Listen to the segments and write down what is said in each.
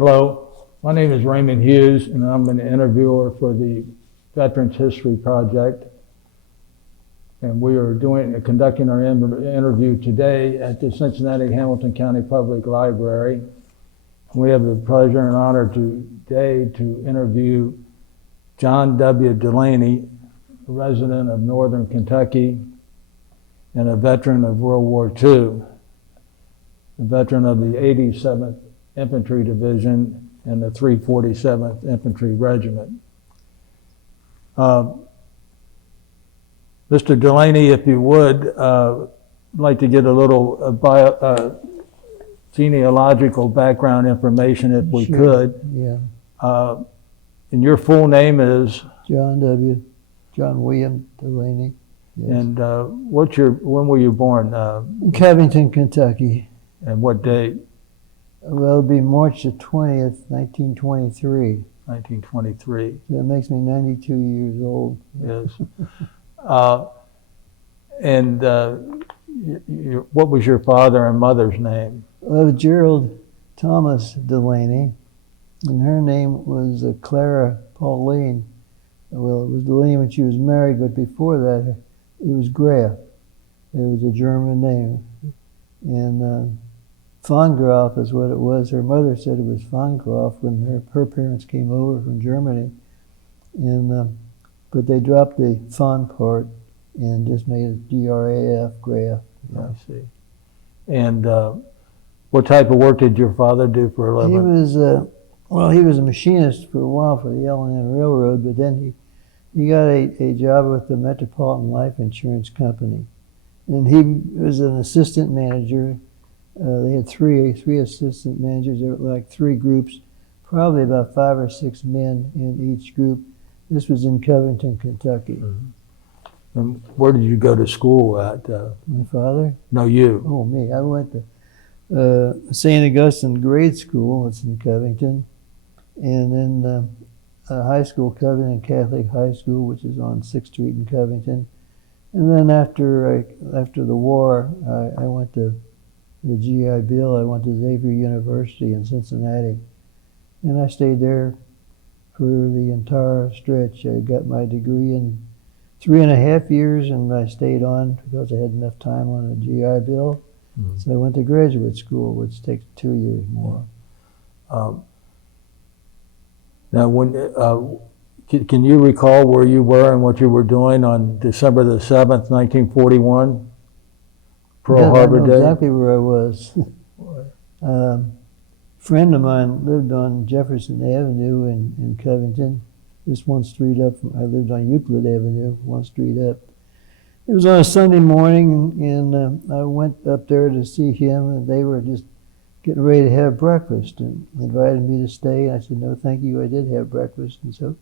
Hello, my name is Raymond Hughes, and I'm an interviewer for the Veterans History Project. And we are conducting our interview today at the Cincinnati Hamilton County Public Library. We have the pleasure and honor today to interview John W. Delaney, a resident of Northern Kentucky and a veteran of World War II, a veteran of the 87th Infantry Division and the 347th Infantry Regiment. Mr. Delaney, if you would, I'd like to get a little genealogical background information if we could. Yeah. And your full name is? John William Delaney. Yes. And when were you born? In Covington, Kentucky. And what date? Well, it'll be March the 20th, 1923. 1923. So that makes me 92 years old. Yes. What was your father and mother's name? Gerald Thomas Delaney, and her name was Clara Pauline. Well, it was Delaney when she was married, but before that, it was Graf. It was a German name. And von Graf is what it was. Her mother said it was von Graf when her parents came over from Germany. And but they dropped the von part and just made it Graf, Graf. I see. And what type of work did your father do for a living? He was a machinist for a while for the L&N Railroad, but then he got a job with the Metropolitan Life Insurance Company. And he was an assistant manager. They had three assistant managers. There were like three groups, probably about 5 or 6 men in each group. This was in Covington, Kentucky. Mm-hmm. And where did you go to school at? My father? No, you. Oh, me. I went to St. Augustine Grade School. It's in Covington. And then high school, Covington Catholic High School, which is on 6th Street in Covington. And then after the war, I went to the GI Bill. I went to Xavier University in Cincinnati. And I stayed there for the entire stretch. I got my degree in 3.5 years, and I stayed on because I had enough time on a GI Bill. Mm-hmm. So I went to graduate school, which takes 2 years more. Now, can you recall where you were and what you were doing on December the 7th, 1941? Pearl Harbor Day? Exactly where I was. A friend of mine lived on Jefferson Avenue in Covington, just one street up. I lived on Euclid Avenue, one street up. It was on a Sunday morning, and I went up there to see him, and they were just getting ready to have breakfast and invited me to stay. And I said, no, thank you, I did have breakfast. And so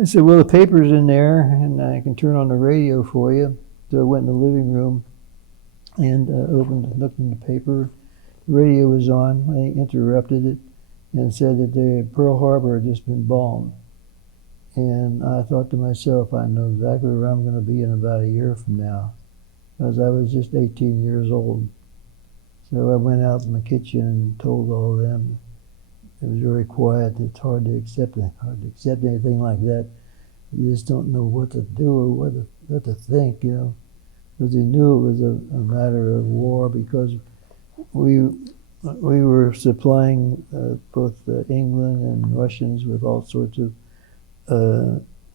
I said, well, the paper's in there, and I can turn on the radio for you. So I went in the living room and looked in the paper. The radio was on. I interrupted it and said that the Pearl Harbor had just been bombed. And I thought to myself, I know exactly where I'm going to be in about a year from now, because I was just 18 years old. So I went out in the kitchen and told all of them. It was very quiet. It's hard to accept anything like that. You just don't know what to do or what to think, you know. Because they knew it was a matter of war, because we were supplying both England and Russians with all sorts of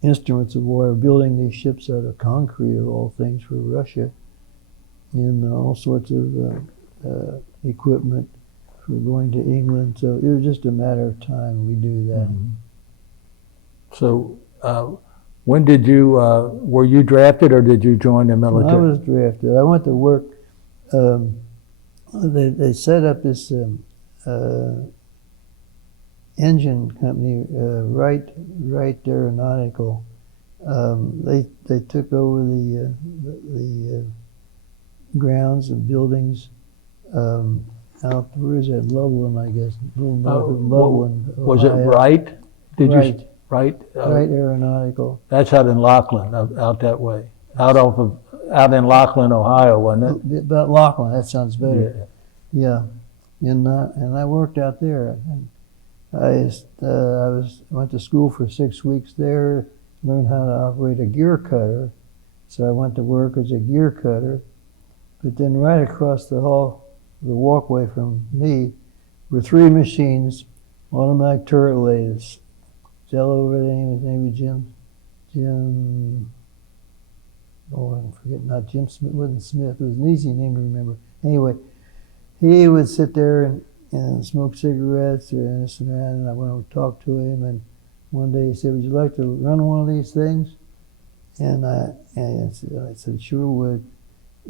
instruments of war, building these ships out of concrete of all things for Russia, and all sorts of equipment for going to England. So it was just a matter of time we do that. Mm-hmm. So when did you, were you drafted or did you join the military? I was drafted. I went to work, they set up this engine company, Wright Aeronautical. They took over the grounds and buildings out, where is that, Loveland, I guess, a little north of Loveland, was it Wright? Wright Aeronautical. That's out in Laughlin, out that way, out in Laughlin, Ohio, wasn't it? About Laughlin, that sounds better. Yeah. And I worked out there. went to school for 6 weeks there, learned how to operate a gear cutter. So I went to work as a gear cutter. But then right across the hall, the walkway from me, were 3 machines, automatic turret lathes. Tell over the name, his name was Jim, oh, I forget, not Jim Smith, it wasn't Smith, it was an easy name to remember. Anyway, he would sit there and smoke cigarettes and this and that, and I went over to talk to him, and one day he said, would you like to run one of these things? And I said, sure would.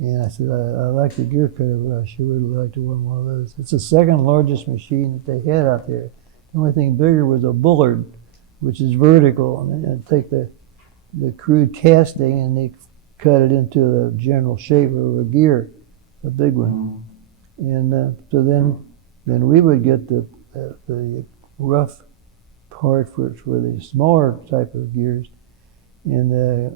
And I said, I like the gear cutter, but I sure would like to run one of those. It's the second largest machine that they had out there. The only thing bigger was a bullard, which is vertical, and they'd take the crude casting and they cut it into the general shape of a gear, a big one. And so then we would get the rough part for the smaller type of gears. And the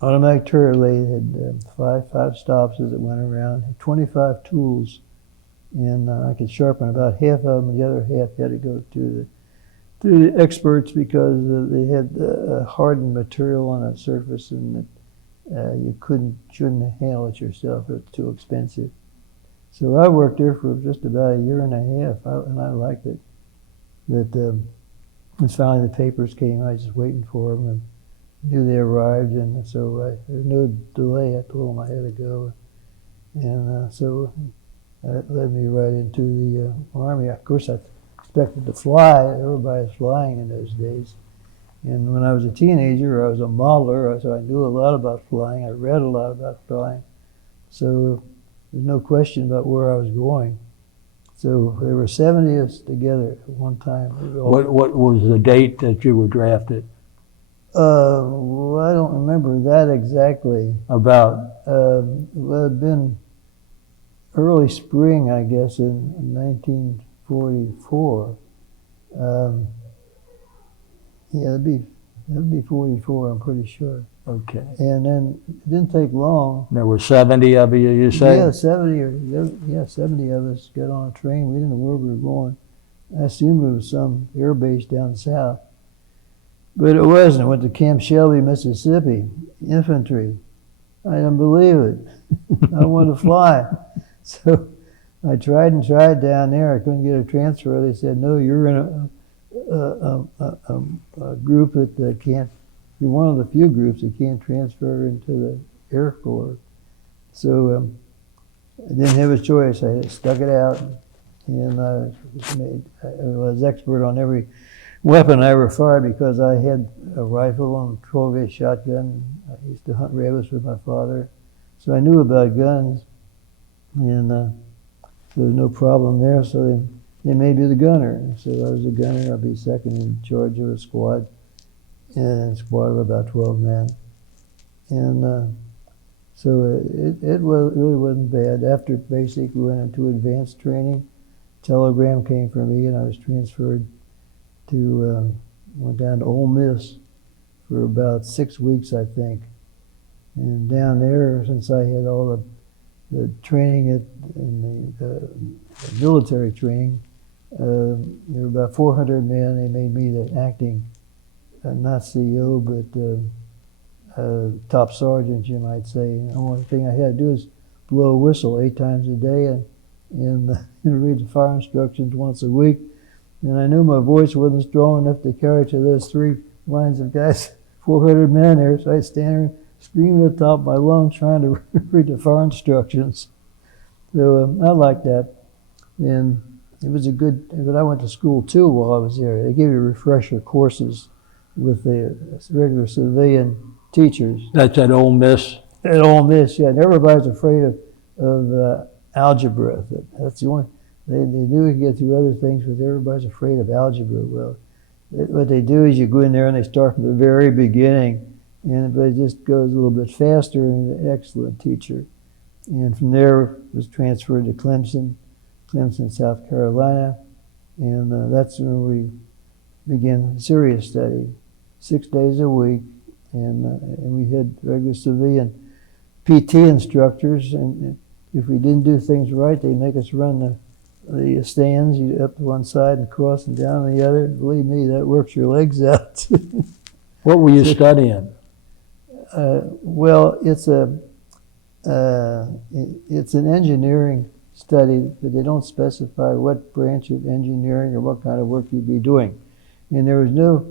automatic turret lathe had five stops as it went around, had 25 tools, and I could sharpen about half of them, and the other half had to go to the experts because they had hardened material on a surface, and you shouldn't handle it yourself. It's too expensive. So I worked there for just about a year and a half, and I liked it. But when finally the papers came, I was just waiting for them, and knew they arrived, and so there was no delay. I told them I had to go, and so that led me right into the Army. Of course, I expected to fly. Everybody was flying in those days. And when I was a teenager, I was a modeler, so I knew a lot about flying. I read a lot about flying. So there's no question about where I was going. So there were 70 of us together at one time. What was the date that you were drafted? Well, I don't remember that exactly. About? Well, it had been early spring, I guess, in 1944. Yeah, that'd be 44, I'm pretty sure. Okay. And then it didn't take long. There were 70 of you say? Yeah, 70 of us got on a train. We didn't know where we were going. I assumed it was some air base down south. But it wasn't. I went to Camp Shelby, Mississippi, Infantry. I didn't believe it. I wanted to fly. So I tried and tried down there. I couldn't get a transfer. They said, no, you're in a group that can't, you're one of the few groups that can't transfer into the Air Corps. So I didn't have a choice. I stuck it out, and I was expert on every weapon I ever fired because I had a rifle and a 12-gauge shotgun. I used to hunt rabbits with my father, so I knew about guns, and so there was no problem there. So they made me the gunner. So I was a gunner. I'd be second in charge of a squad, and a squad of about 12 men. And so it really wasn't bad. After basic, we went into advanced training. Telegram came for me, and I was transferred to, went down to Ole Miss for about 6 weeks, I think. And down there, since I had all the training and the military training, there were about 400 men. They made me the acting, not CEO, but top sergeant, you might say. And the only thing I had to do is blow a whistle 8 times a day and read the fire instructions once a week. And I knew my voice wasn't strong enough to carry to those 3 lines of guys, 400 men there, so I'd stand there screaming at the top of my lungs trying to read the fire instructions. So I liked that. And it was but I went to school too while I was there. They gave you refresher courses with the regular civilian teachers. That's at Ole Miss? At Ole Miss, yeah. And everybody's afraid of algebra. That's the only. They do get through other things, but everybody's afraid of algebra. Well, what they do is you go in there and they start from the very beginning, but it just goes a little bit faster, and an excellent teacher. And from there was transferred to Clemson, South Carolina, and that's when we began serious study, 6 days a week, and we had regular civilian PT instructors, and if we didn't do things right, they'd make us run the stands, you up to one side and across and down the other. Believe me, that works your legs out. What were you studying? Well, it's an engineering study, but they don't specify what branch of engineering or what kind of work you'd be doing. And there was no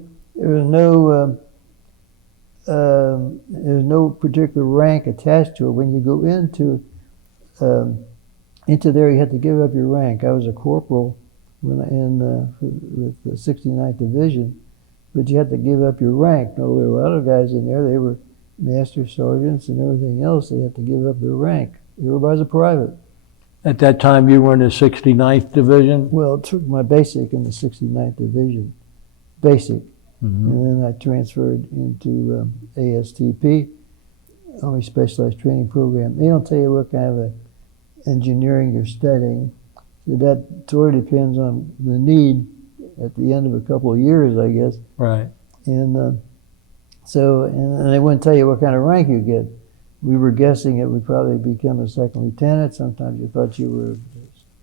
particular rank attached to it. When you go into there, you had to give up your rank. I was a corporal with the 69th Division, but you had to give up your rank. No, there were a lot of guys in there. They were master sergeants and everything else. They had to give up their rank. Everybody's a private. At that time, you were in the 69th Division? Well, I took my basic in the 69th Division, basic. Mm-hmm. And then I transferred into ASTP, Army Specialized Training Program. They don't tell you what kind of engineering you're studying. So that sort of depends on the need at the end of a couple of years, I guess. Right. And and they wouldn't tell you what kind of rank you get. We were guessing it would probably become a second lieutenant. Sometimes you thought you were a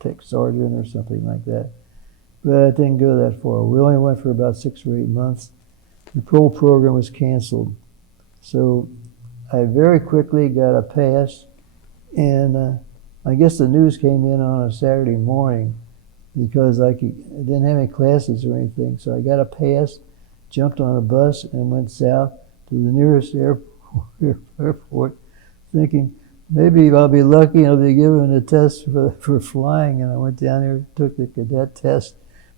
tech sergeant or something like that. But it didn't go that far. We only went for about 6 or 8 months. The parole program was canceled. So I very quickly got a pass, and I guess the news came in on a Saturday morning because I didn't have any classes or anything. So I got a pass, jumped on a bus, and went south to the nearest airport, thinking maybe I'll be lucky and I'll be given a test for flying. And I went down there, took the cadet test,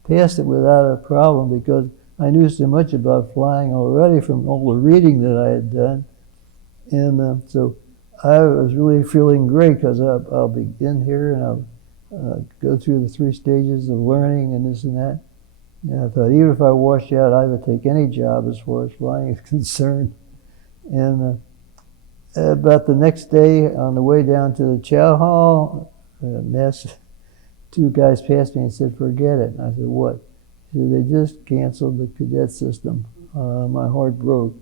passed it without a problem because I knew so much about flying already from all the reading that I had done. And so I was really feeling great because I'll be in here and I'll go through the 3 stages of learning and this and that. And I thought even if I washed out, I would take any job as far as flying is concerned. And about the next day, on the way down to the chow hall, mess, 2 guys passed me and said, "Forget it." And I said, "What?" He said, "They just canceled the cadet system." My heart broke.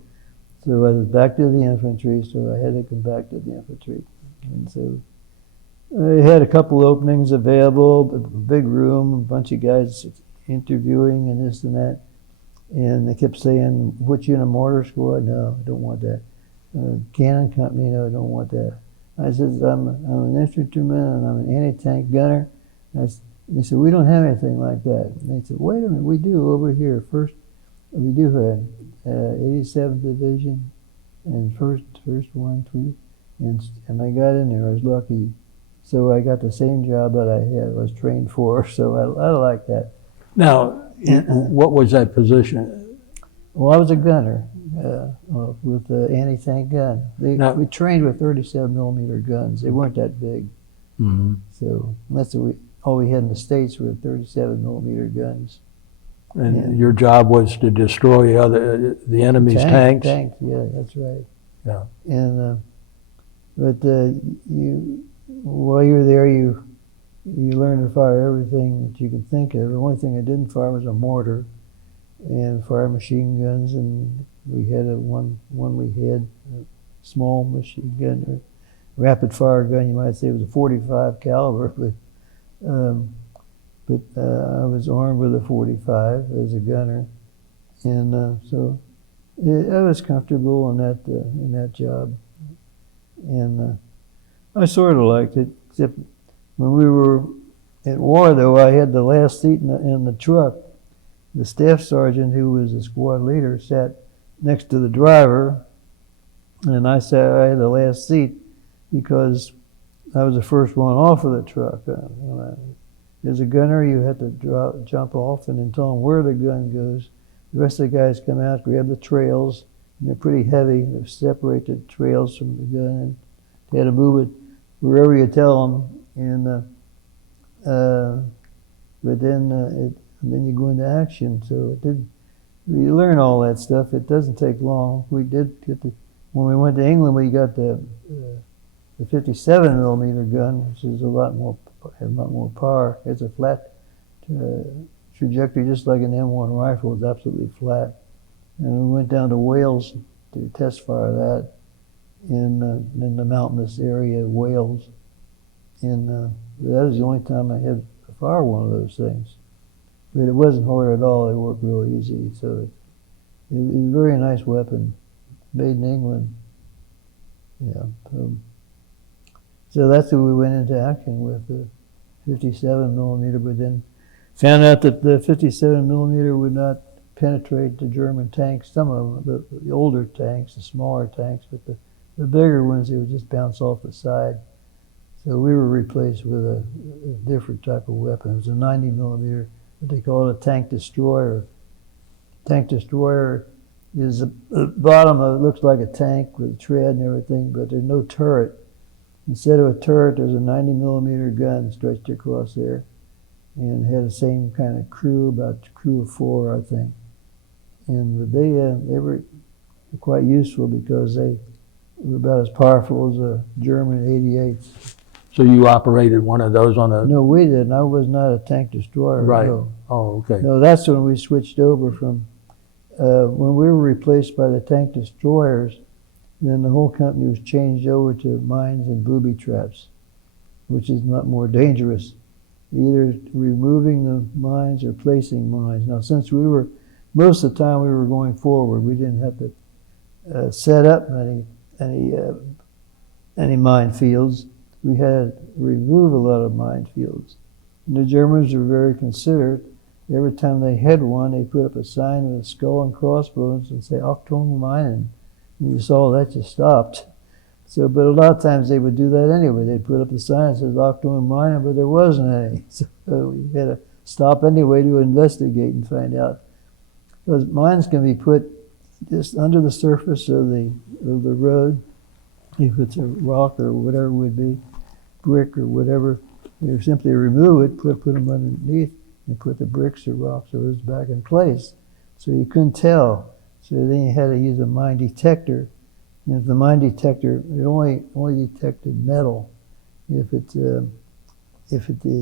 So I was back to the infantry, so I had to come back to the infantry. And so I had a couple openings available, a big room, a bunch of guys interviewing and this and that. And they kept saying, "Put you in a mortar squad?" "No, I don't want that." "Cannon company?" "No, I don't want that." I said, I'm an infantryman and I'm an anti-tank gunner. And they said, "We don't have anything like that." And they said, "Wait a minute, we do over here. First, we do have 87th Division and first 1, 2. And I got in there. I was lucky. So I got the same job that I was trained for. So I like that. Now, what was that position? Well, I was a gunner with the anti-tank gun. We trained with 37 millimeter guns. They weren't that big. Mm-hmm. So that's all we had in the States were 37 millimeter guns. And your job was to destroy the enemy's tanks? Tanks, yeah, that's right. Yeah. And while you're there, you learn to fire everything that you can think of. The only thing I didn't fire was a mortar, and fire machine guns. And we had a small machine gun, or rapid fire gun. You might say it was a .45 caliber, but I was armed with a .45 as a gunner, and so I was comfortable in that job, and I sort of liked it. Except when we were at war, though, I had the last seat in the truck. The staff sergeant, who was the squad leader, sat next to the driver, and I had the last seat because I was the first one off of the truck. As a gunner, you have to jump off and then tell them where the gun goes. The rest of the guys come out, grab the trails, and they're pretty heavy. They separate the trails from the gun, and they had to move it wherever you tell them. But then you go into action. So you learn all that stuff. It doesn't take long. We did when we went to England, we got the 57 millimeter gun, which is a lot more power. It's a flat trajectory, just like an M1 rifle. It's absolutely flat. And we went down to Wales to test fire that in the mountainous area of Wales. And that was the only time I had a fire one of those things. But it wasn't hard at all. It worked real easy. So it was a very nice weapon, made in England. Yeah. So that's what we went into action with, the 57 millimeter, but then found out that the 57 millimeter would not penetrate the German tanks. Some of them, the older tanks, the smaller tanks, but the bigger ones, they would just bounce off the side. So we were replaced with a different type of weapon. It was a 90 millimeter, what they call a tank destroyer. Tank destroyer is the bottom of it looks like a tank with a tread and everything, but there's no turret. Instead of a turret, there's a 90 millimeter gun stretched across there, and had the same kind of crew, about a crew of 4, I think. And they were quite useful because they were about as powerful as a German 88. So you operated one of those on a... No, we didn't. I was not a tank destroyer. Right. No. Oh, okay. No, that's when we switched over from, when we were replaced by the tank destroyers, then the whole company was changed over to mines and booby traps, which is not more dangerous, either removing the mines or placing mines. Now, since we were, most of the time we were going forward, we didn't have to set up any minefields. We had to remove a lot of minefields. And the Germans were very considerate. Every time they had one, they put up a sign with a skull and crossbones and say, Achtung Minen. And you saw that, you stopped. So, but a lot of times they would do that anyway. They'd put up a sign that says Achtung Minen, but there wasn't any. So we had to stop anyway to investigate and find out. Because mines can be put just under the surface of the road. If it's a rock or whatever it would be, brick or whatever, you simply remove it, put them underneath, and put the bricks or rocks or those back in place. So you couldn't tell. So then you had to use a mine detector. And if the mine detector, it only detected metal. If it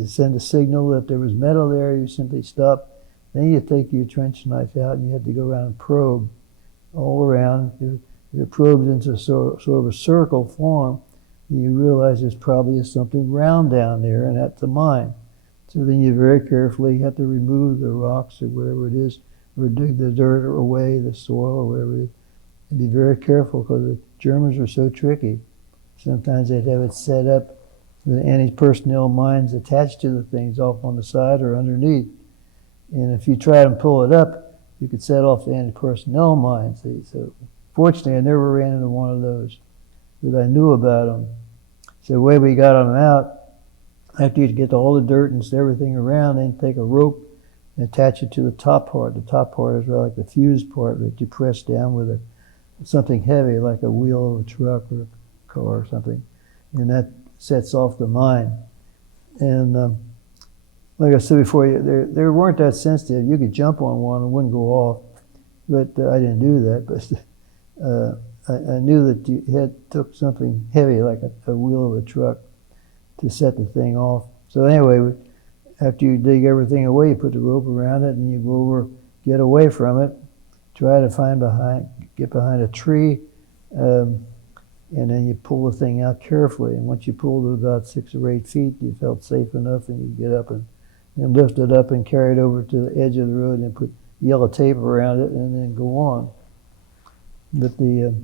sent a signal that there was metal there, you simply stop. Then you take your trench knife out and you had to go around and probe all around. If it probes into sort of a circle form, you realize there's probably something round down there, and that's a mine. So then you very carefully have to remove the rocks or whatever it is, or dig the dirt away, the soil or whatever it is. And be very careful because the Germans were so tricky. Sometimes they'd have it set up with anti-personnel mines attached to the things off on the side or underneath. And if you try to pull it up, you could set off the anti-personnel mines. So fortunately, I never ran into one of those, but I knew about them. So the way we got them out, after you get all the dirt and everything around, then take a rope and attach it to the top part. The top part is really like the fuse part that you press down with something heavy, like a wheel of a truck or a car or something, and that sets off the mine. And like I said before, they weren't that sensitive. You could jump on one and it wouldn't go off, but I didn't do that. But I knew that you took something heavy, like a wheel of a truck, to set the thing off. So anyway, after you dig everything away, you put the rope around it, and you go over, get away from it, try to get behind a tree, and then you pull the thing out carefully. And once you pulled it about 6 or 8 feet, you felt safe enough, and you get up and lift it up and carry it over to the edge of the road and put yellow tape around it, and then go on. But the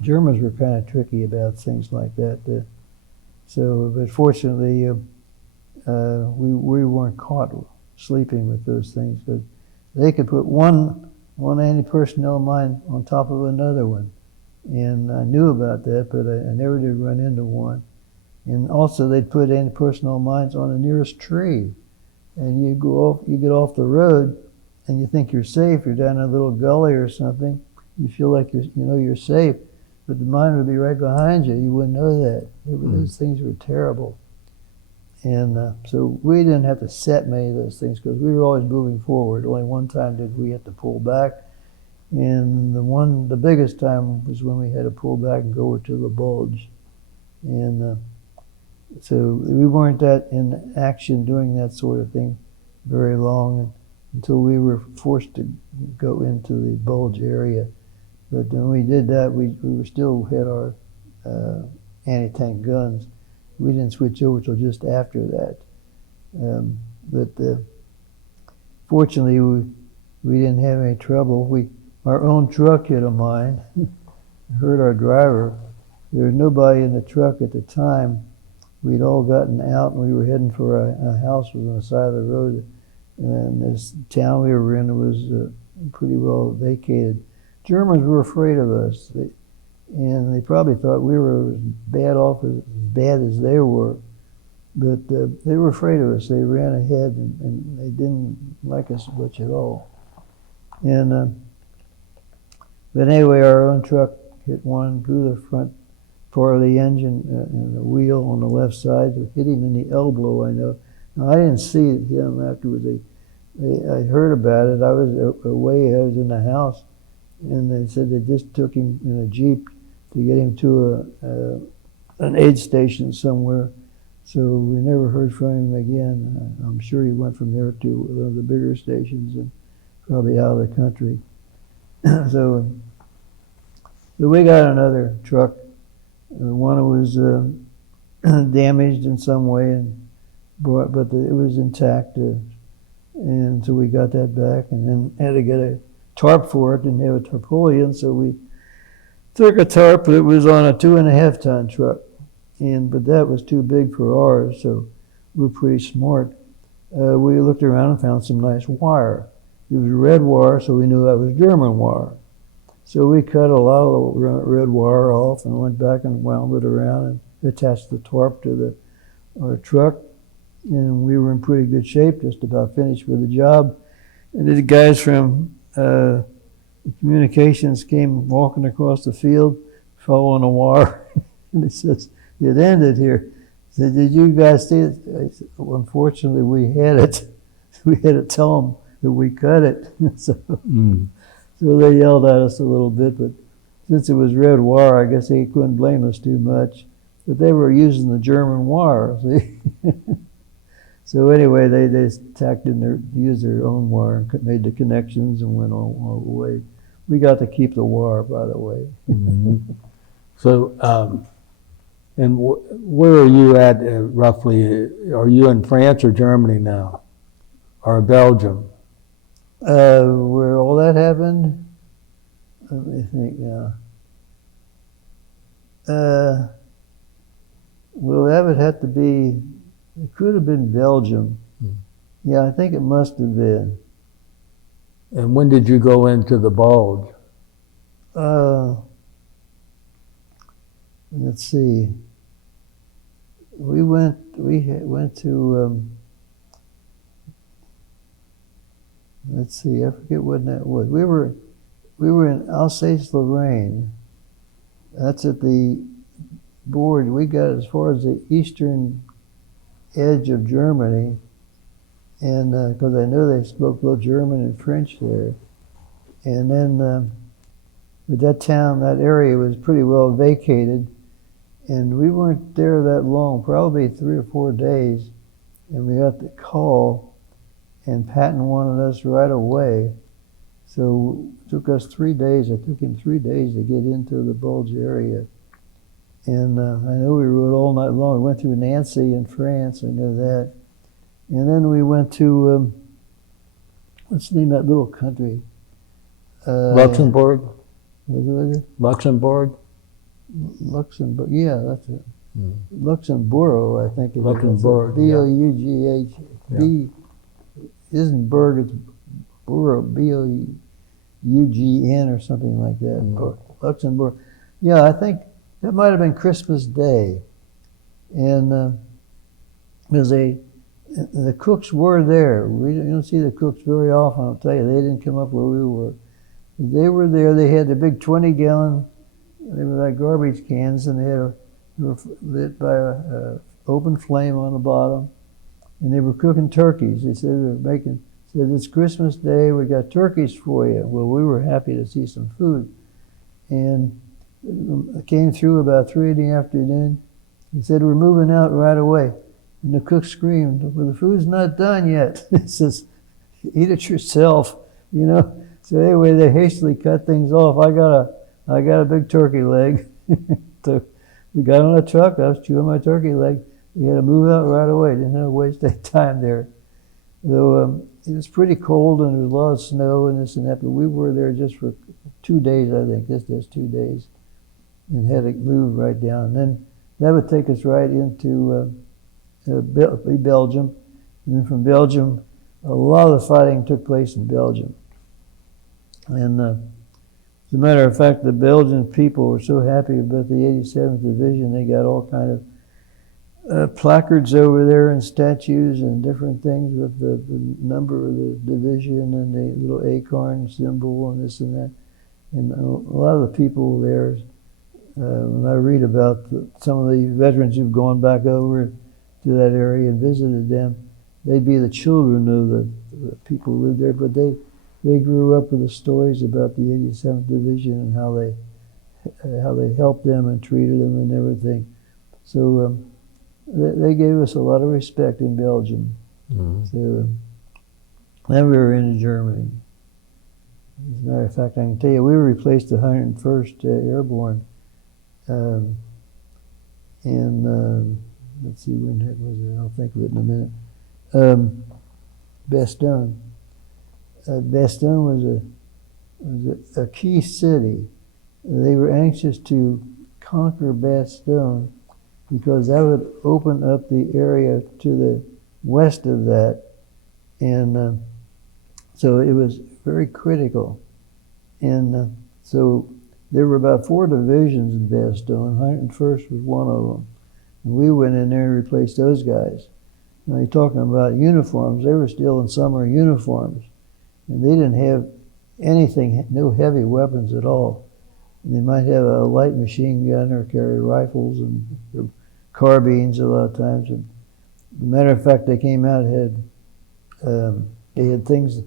Germans were kind of tricky about things like that. But fortunately, we weren't caught sleeping with those things, because they could put one anti-personnel mine on top of another one. And I knew about that, but I never did run into one. And also they'd put anti-personnel mines on the nearest tree. And you get off the road and you think you're safe. You're down a little gully or something. You feel like you're safe, but the mine would be right behind you. You wouldn't know that. Those things were terrible. And so we didn't have to set many of those things because we were always moving forward. Only one time did we have to pull back. And the biggest time was when we had to pull back and go over to the bulge. And so we weren't that in action doing that sort of thing very long until we were forced to go into the bulge area. But when we did that, we were still had our anti-tank guns. We didn't switch over till just after that. But fortunately, we didn't have any trouble. Our own truck hit a mine, hurt our driver. There was nobody in the truck at the time. We'd all gotten out, and we were heading for a house was on the side of the road. And this town we were in was pretty well vacated. Germans were afraid of us, and they probably thought we were as bad as they were. But they were afraid of us. They ran ahead, and they didn't like us much at all. And but anyway, our own truck hit one, blew the front part of the engine and the wheel on the left side. It hit him in the elbow, I know. Now, I didn't see it hit him afterwards. I heard about it. I was away. I was in the house, and they said they just took him in a Jeep to get him to an aid station somewhere. So we never heard from him again. I'm sure he went from there to one of the bigger stations and probably out of the country. So we got another truck. One was damaged in some way, but it was intact. And so we got that back, and then had to get a tarp for it. Didn't have a tarpaulin, so we took a tarp. It was on a 2.5-ton truck, but that was too big for ours. So we're pretty smart. We looked around and found some nice wire. It was red wire, so we knew that was German wire. So we cut a lot of the red wire off and went back and wound it around and attached the tarp to our truck. And we were in pretty good shape, just about finished with the job. And the guys from communications came walking across the field, fell on a wire, and it says, "It ended here." I said, "Did you guys see it?" I said, "Well, unfortunately, we had it. We had to tell them that we cut it." So they yelled at us a little bit, but since it was red wire, I guess they couldn't blame us too much. But they were using the German wire, see? So anyway, they used their own wire and made the connections and went all the way. We got to keep the wire, by the way. So, and where are you at roughly? Are you in France or Germany now? Or Belgium? Where all that happened? Let me think now. Well, that would have to be, it could have been Belgium. Yeah, I think it must have been. And when did you go into the Bulge? Let's see. We went to, let's see, I forget what that was. We were in Alsace-Lorraine. That's at the board. We got as far as the eastern edge of Germany, and because I know they spoke both German and French there. And then with that town, that area was pretty well vacated, and we weren't there that long, probably 3 or 4 days, and we got the call, and Patton wanted us right away. So it took us 3 days. It took him 3 days to get into the Bulge area. And I know we rode all night long. We went through Nancy in France, I know that. And then we went to, what's the name of that little country? Luxembourg? Was it? Luxembourg? Luxembourg, yeah, that's it. Luxembourg, I think it is. Luxembourg, B-O-U-G-H. Yeah. B isn't Berg, it's Borough, B-O-U-G-N or something like that. Luxembourg. Yeah, I think that might have been Christmas Day. And because the cooks were there. You don't see the cooks very often, I'll tell you. They didn't come up where we were. They were there. They had the big 20-gallon, they were like garbage cans, and they were lit by an open flame on the bottom. And they were cooking turkeys. They said it's Christmas Day, we got turkeys for you. Well, we were happy to see some food. And I came through about 3 in the afternoon. He said, "We're moving out right away." And the cook screamed, "Well, the food's not done yet." He says, "Eat it yourself," you know. So anyway, they hastily cut things off. I got a big turkey leg. So we got on a truck. I was chewing my turkey leg. we had to move out right away. Didn't have to waste any time there. Though it was pretty cold and there was a lot of snow and this and that, but we were there just for 2 days, I think. Just 2 days, and had to move right down. And then that would take us right into Belgium, and then from Belgium, a lot of the fighting took place in Belgium. And as a matter of fact, the Belgian people were so happy about the 87th Division, they got all kind of placards over there and statues and different things with the number of the division and the little acorn symbol and this and that. And a lot of the people there, when I read about some of the veterans who've gone back over to that area and visited them, they'd be the children of the people who lived there, but they grew up with the stories about the 87th Division and how they helped them and treated them and everything. So they gave us a lot of respect in Belgium. Mm-hmm. So then we were into Germany. As a matter of fact, I can tell you, we replaced the 101st Airborne. Let's see, when the heck was it? I'll think of it in a minute. Bastogne. Bastogne was a key city. They were anxious to conquer Bastogne because that would open up the area to the west of that. And so it was very critical. And so there were about 4 divisions in Bastogne. 101st was one of them. And we went in there and replaced those guys. Now you're talking about uniforms. They were still in summer uniforms. And they didn't have anything, no heavy weapons at all. And they might have a light machine gun or carry rifles and carbines a lot of times. And as a matter of fact, they came out and they had things,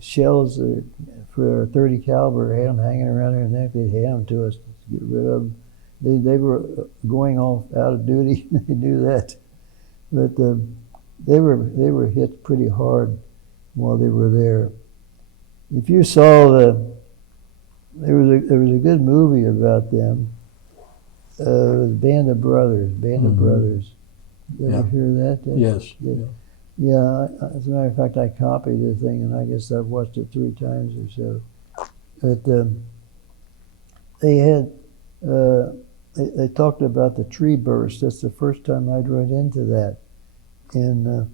shells for 30 caliber, had them hanging around their neck. They'd hand them to us to get rid of them. They were going off out of duty. They knew that, but they were hit pretty hard while they were there. If you saw there was a good movie about them. It was Band of Brothers. Of Brothers. Did you ever hear that? Yes. Yeah. As a matter of fact, I copied the thing, and I guess I've watched it 3 times or so. But they had. They talked about the tree burst. That's the first time I'd run into that, and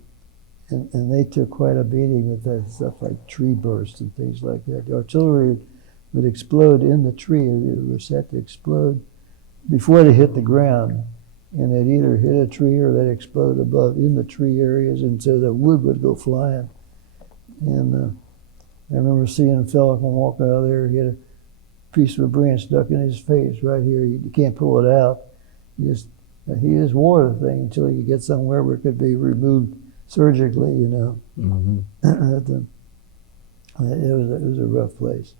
they took quite a beating with that stuff like tree burst and things like that. The artillery would explode in the tree. It was set to explode before they hit the ground, and they'd either hit a tree or they'd explode above in the tree areas, and so the wood would go flying. And I remember seeing a fellow come walking out of there. He had a piece of a branch stuck in his face right here. You can't pull it out. He just wore the thing until he could get somewhere where it could be removed surgically, you know. Mm-hmm. It was a rough place.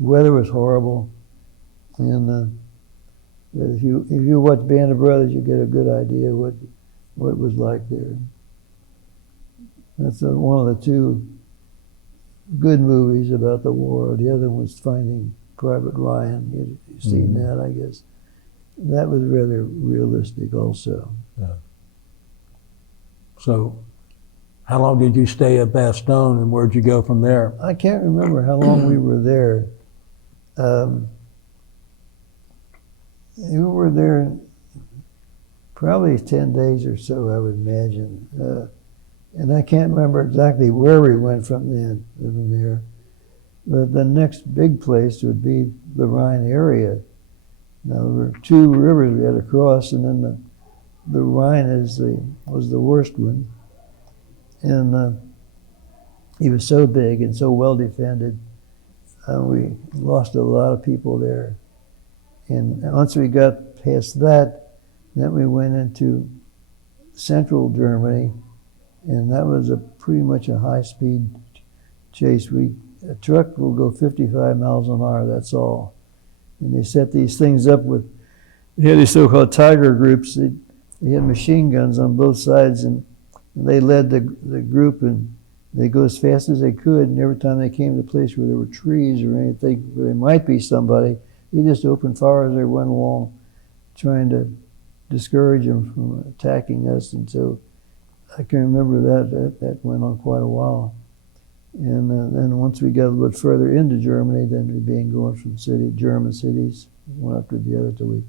The weather was horrible, and if you watch Band of Brothers, you get a good idea what it was like there. That's one of the 2 good movies about the war. The other one was Finding Private Ryan. You've seen that, I guess. That was rather realistic also. Yeah. So, how long did you stay at Bastogne, and where'd you go from there? I can't remember how long we were there. We were there probably 10 days or so, I would imagine. And I can't remember exactly where we went from there. But the next big place would be the Rhine area. Now, there were 2 rivers we had to cross, and then the Rhine was the worst one. And he was so big and so well defended. We lost a lot of people there. And once we got past that, then we went into central Germany, and that was pretty much a high-speed chase. A truck will go 55 miles an hour, that's all. And they set these things up they had these so-called tiger groups. They had machine guns on both sides, and they led the group, and they go as fast as they could, and every time they came to a place where there were trees or anything, where there might be somebody, they just opened fire as they went along, trying to discourage them from attacking us. And so I can remember that went on quite a while. And then once we got a little bit further into Germany, then we began going from German cities, one after the other, till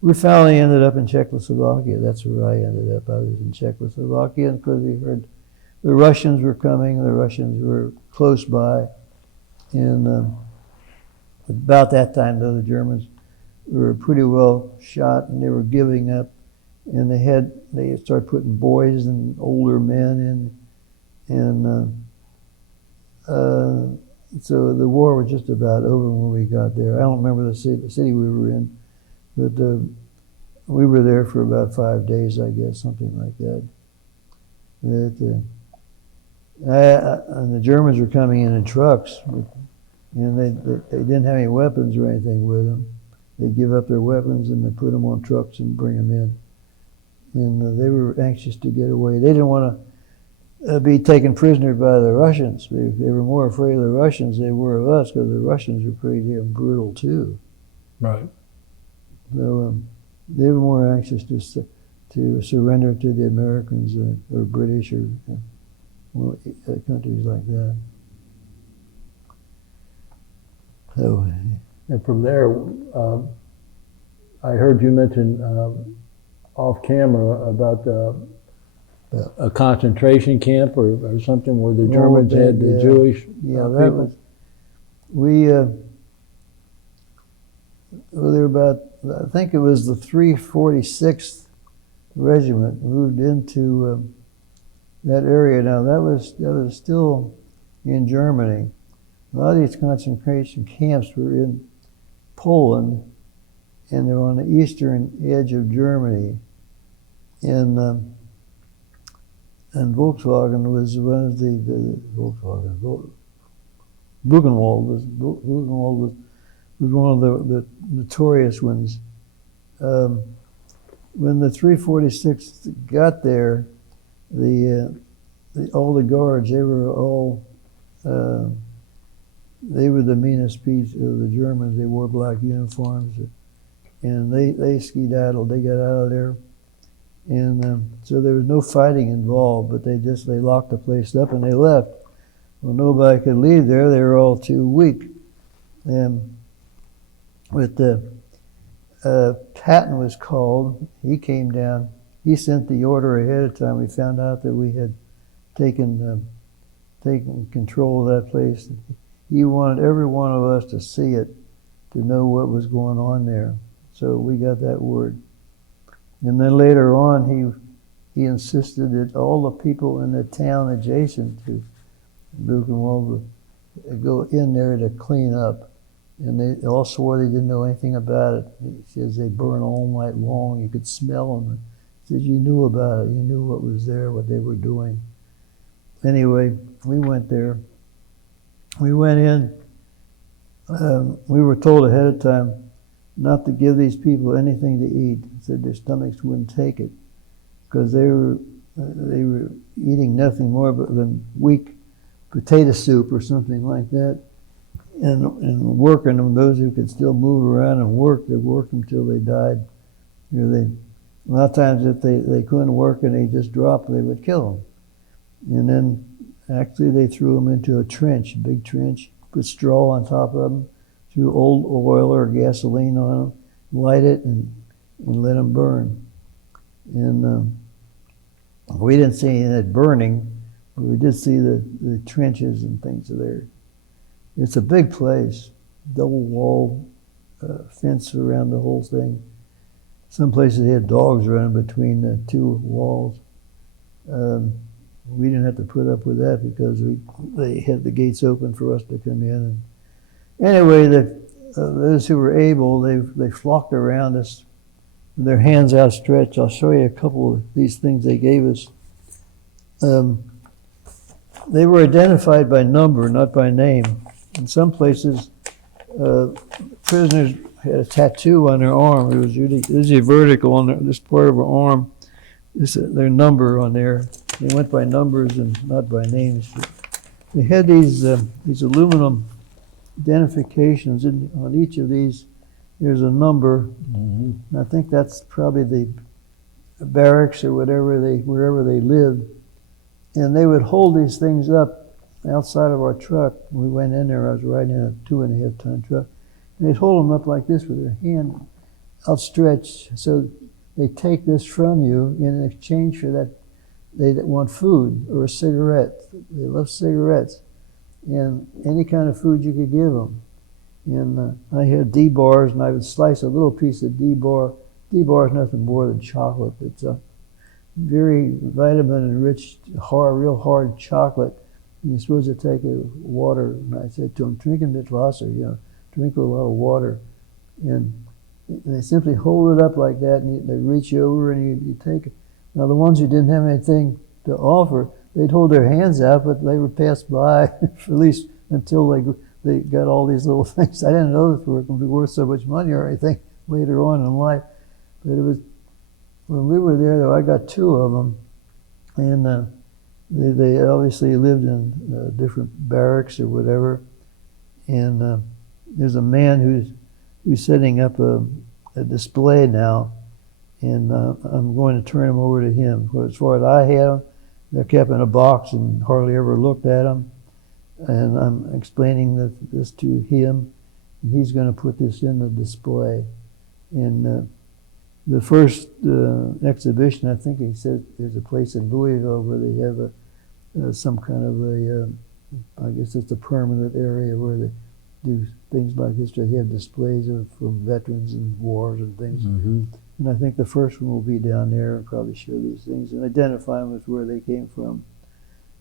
we finally ended up in Czechoslovakia. That's where I ended up. I was in Czechoslovakia because we heard the Russians were coming. The Russians were close by. And about that time, though, the Germans were pretty well shot, and they were giving up. And they started putting boys and older men in. And so the war was just about over when we got there. I don't remember the city we were in, but we were there for about 5 days, I guess, something like that. And the Germans were coming in trucks, and they didn't have any weapons or anything with them. They'd give up their weapons and they'd put them on trucks and bring them in. And they were anxious to get away. They didn't want to be taken prisoner by the Russians. They were more afraid of the Russians than they were of us, because the Russians were pretty damn brutal too. Right. So they were more anxious to surrender to the Americans or British or countries like that. So, and from there, I heard you mention off camera about a concentration camp or something where the Germans had the Jewish people. There were about, I think it was the 346th Regiment moved into that area. Now that was still in Germany. A lot of these concentration camps were in Poland, and they're on the eastern edge of Germany. And Volkswagen was one of Buchenwald was one of the notorious ones. When the 346th got there, all the guards, they were the meanest piece of the Germans. They wore black uniforms, and they skedaddled. They got out of there, and so there was no fighting involved. But they locked the place up and they left. Well, nobody could leave there. They were all too weak. And Patton was called. He came down. He sent the order ahead of time. We found out that we had taken control of that place. He wanted every one of us to see it, to know what was going on there. So we got that word. And then later on, he insisted that all the people in the town adjacent to Buchenwald would go in there to clean up. And they all swore they didn't know anything about it. He says they burn all night long. You could smell them. He says you knew about it. You knew what was there, what they were doing. Anyway, we went there. We went in. We were told ahead of time not to give these people anything to eat. He said their stomachs wouldn't take it, because they were eating nothing more than weak potato soup or something like that. And working them, those who could still move around and work, they worked them till they died. A lot of times if they couldn't work and they just dropped, they would kill them. And then actually they threw them into a trench, a big trench, put straw on top of them, threw old oil or gasoline on them, light it, and let them burn. And we didn't see any of that burning, but we did see the trenches and things there. It's a big place, double wall fence around the whole thing. Some places they had dogs running between the two walls. We didn't have to put up with that because they had the gates open for us to come in. And anyway, those who were able, they flocked around us with their hands outstretched. I'll show you a couple of these things they gave us. They were identified by number, not by name. In some places, prisoners had a tattoo on their arm. It was usually vertical on this part of their arm. Their number on there. They went by numbers and not by names. They had these aluminum identifications on each of these. there's a number, and I think that's probably the barracks or wherever they lived, and they would hold these things up outside of our truck. We went in there. I was riding a 2.5-ton truck, and they'd hold them up like this with their hand outstretched. So they take this from you in exchange for that. They want food or a cigarette. They love cigarettes, and any kind of food you could give them. And I had D-bars, and I would slice a little piece of D-bar. D-bar is nothing more than chocolate. It's a very vitamin-enriched, real hard chocolate. And you're supposed to take a water. And I said to them, drink a bit Wasser, drink a lot of water. And they simply hold it up like that, and they reach over and you take it. Now, the ones who didn't have anything to offer, they'd hold their hands out, but they would pass by, at least until they got all these little things. I didn't know that were going to be worth so much money or anything later on in life. But it was, when we were there, though, I got 2 of them. And they obviously lived in different barracks or whatever. And there's a man who's setting up a display now. And I'm going to turn them over to him. But as far as I had them, they're kept in a box and hardly ever looked at them. And I'm explaining this to him, and he's going to put this in the display. And the first exhibition, I think he said there's a place in Louisville where they have some kind of I guess it's a permanent area where they do things like this. They have displays from veterans and wars and things. And I think the first one will be down there and probably show these things and identify them as where they came from.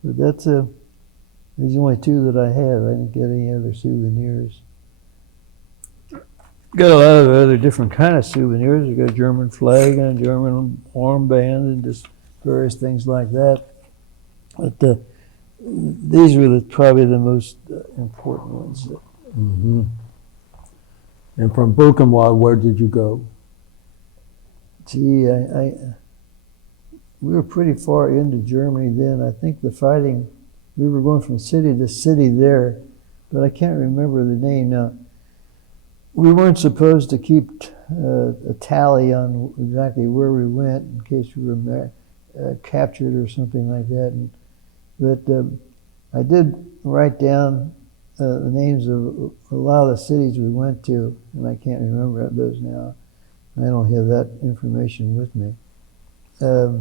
But that's these are the only 2 that I have. I didn't get any other souvenirs. Got a lot of other different kind of souvenirs. We got a German flag and a German armband and just various things like that. But these were probably the most important ones. And from Buchenwald, where did you go? Gee, we were pretty far into Germany then. I think the fighting, we were going from city to city there, but I can't remember the name now. We weren't supposed to keep a tally on exactly where we went in case we were captured or something like that. But I did write down the names of a lot of the cities we went to, and I can't remember those now. I don't have that information with me. A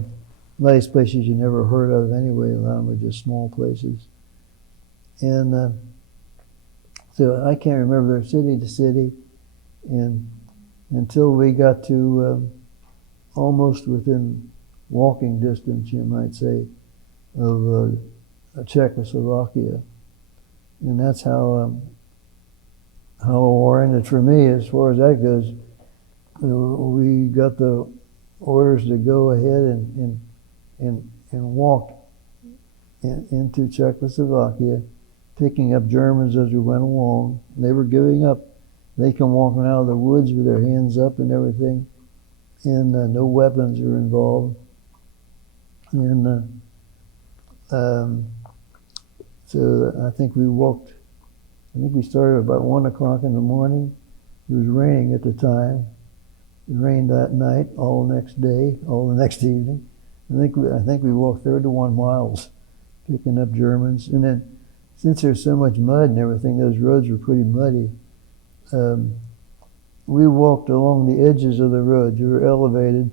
lot of these places you never heard of anyway. A lot of them are just small places. And so I can't remember city to city. And until we got to almost within walking distance, you might say, of Czechoslovakia. And that's how the war ended for me as far as that goes. We got the orders to go ahead and walk into Czechoslovakia, picking up Germans as we went along. They were giving up. They come walking out of the woods with their hands up and everything, and no weapons were involved. And so I think we walked. I think we started about 1 o'clock in the morning. It was raining at the time. It rained that night, all the next day, all the next evening. I think we walked 31 miles, picking up Germans. And then, since there's so much mud and everything, those roads were pretty muddy. We walked along the edges of the roads. We were elevated,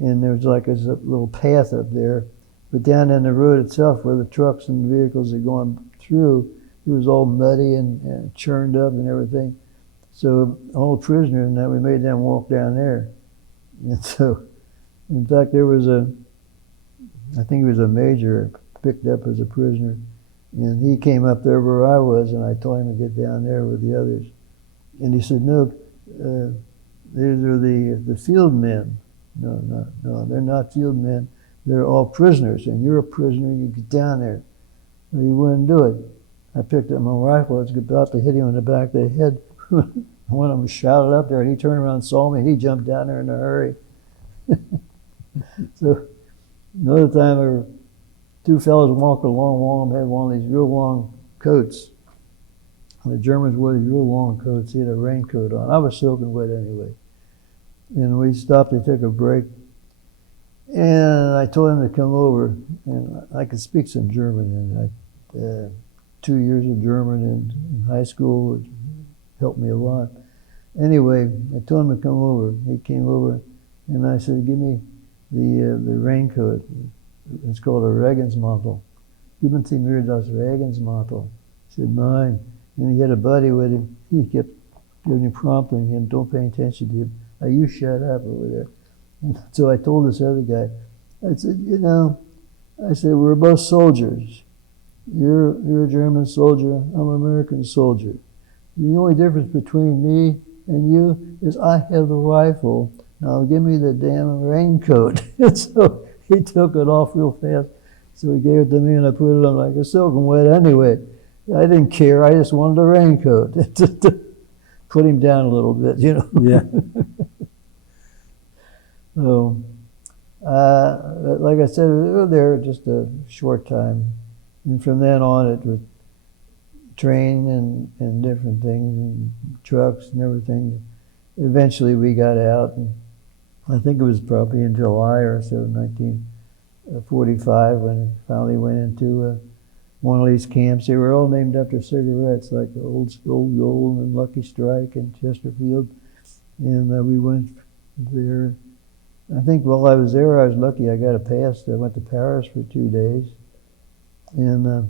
and there was like a little path up there. But down in the road itself, where the trucks and vehicles had gone through, it was all muddy and churned up and everything. So all prisoners and that, we made them walk down there. And so, in fact, there was I think he was a major picked up as a prisoner. And he came up there where I was, and I told him to get down there with the others. And he said, no, these are the field men. No, they're not field men. They're all prisoners, and you're a prisoner, you get down there. But he wouldn't do it. I picked up my rifle, I was about to hit him in the back of the head. One of them shouted up there, and he turned around and saw me, and he jumped down there in a hurry. So another time, there were 2 fellows walking along, one of them had one of these real long coats. the Germans wore these real long coats. He had a raincoat on. I was soaking wet anyway. And we stopped, they took a break. And I told him to come over, and I could speak some German. And 2 years of German in high school would help me a lot. Anyway, I told him to come over. He came over, and I said, give me the raincoat. It's called a Regensmantel. Geben Sie mir das Regensmantel. He said, nein. And he had a buddy with him. He kept giving him, prompting him, don't pay attention to him. You shut up over there. And so I told this other guy, I said, I said, we're both soldiers. You're a German soldier, I'm an American soldier. The only difference between me and you is I have the rifle. Now give me the damn raincoat. And so he took it off real fast. So he gave it to me, and I put it on like a soaking wet anyway. I didn't care. I just wanted a raincoat. Just to put him down a little bit, Yeah. So, like I said, we were there just a short time. And from then on, it was train and different things, and trucks and everything. Eventually, we got out, and I think it was probably in July or so, 1945, when I finally went into one of these camps. They were all named after cigarettes, like Old Gold and Lucky Strike and Chesterfield. And we went there. I think while I was there, I was lucky. I got a pass. I went to Paris for 2 days. And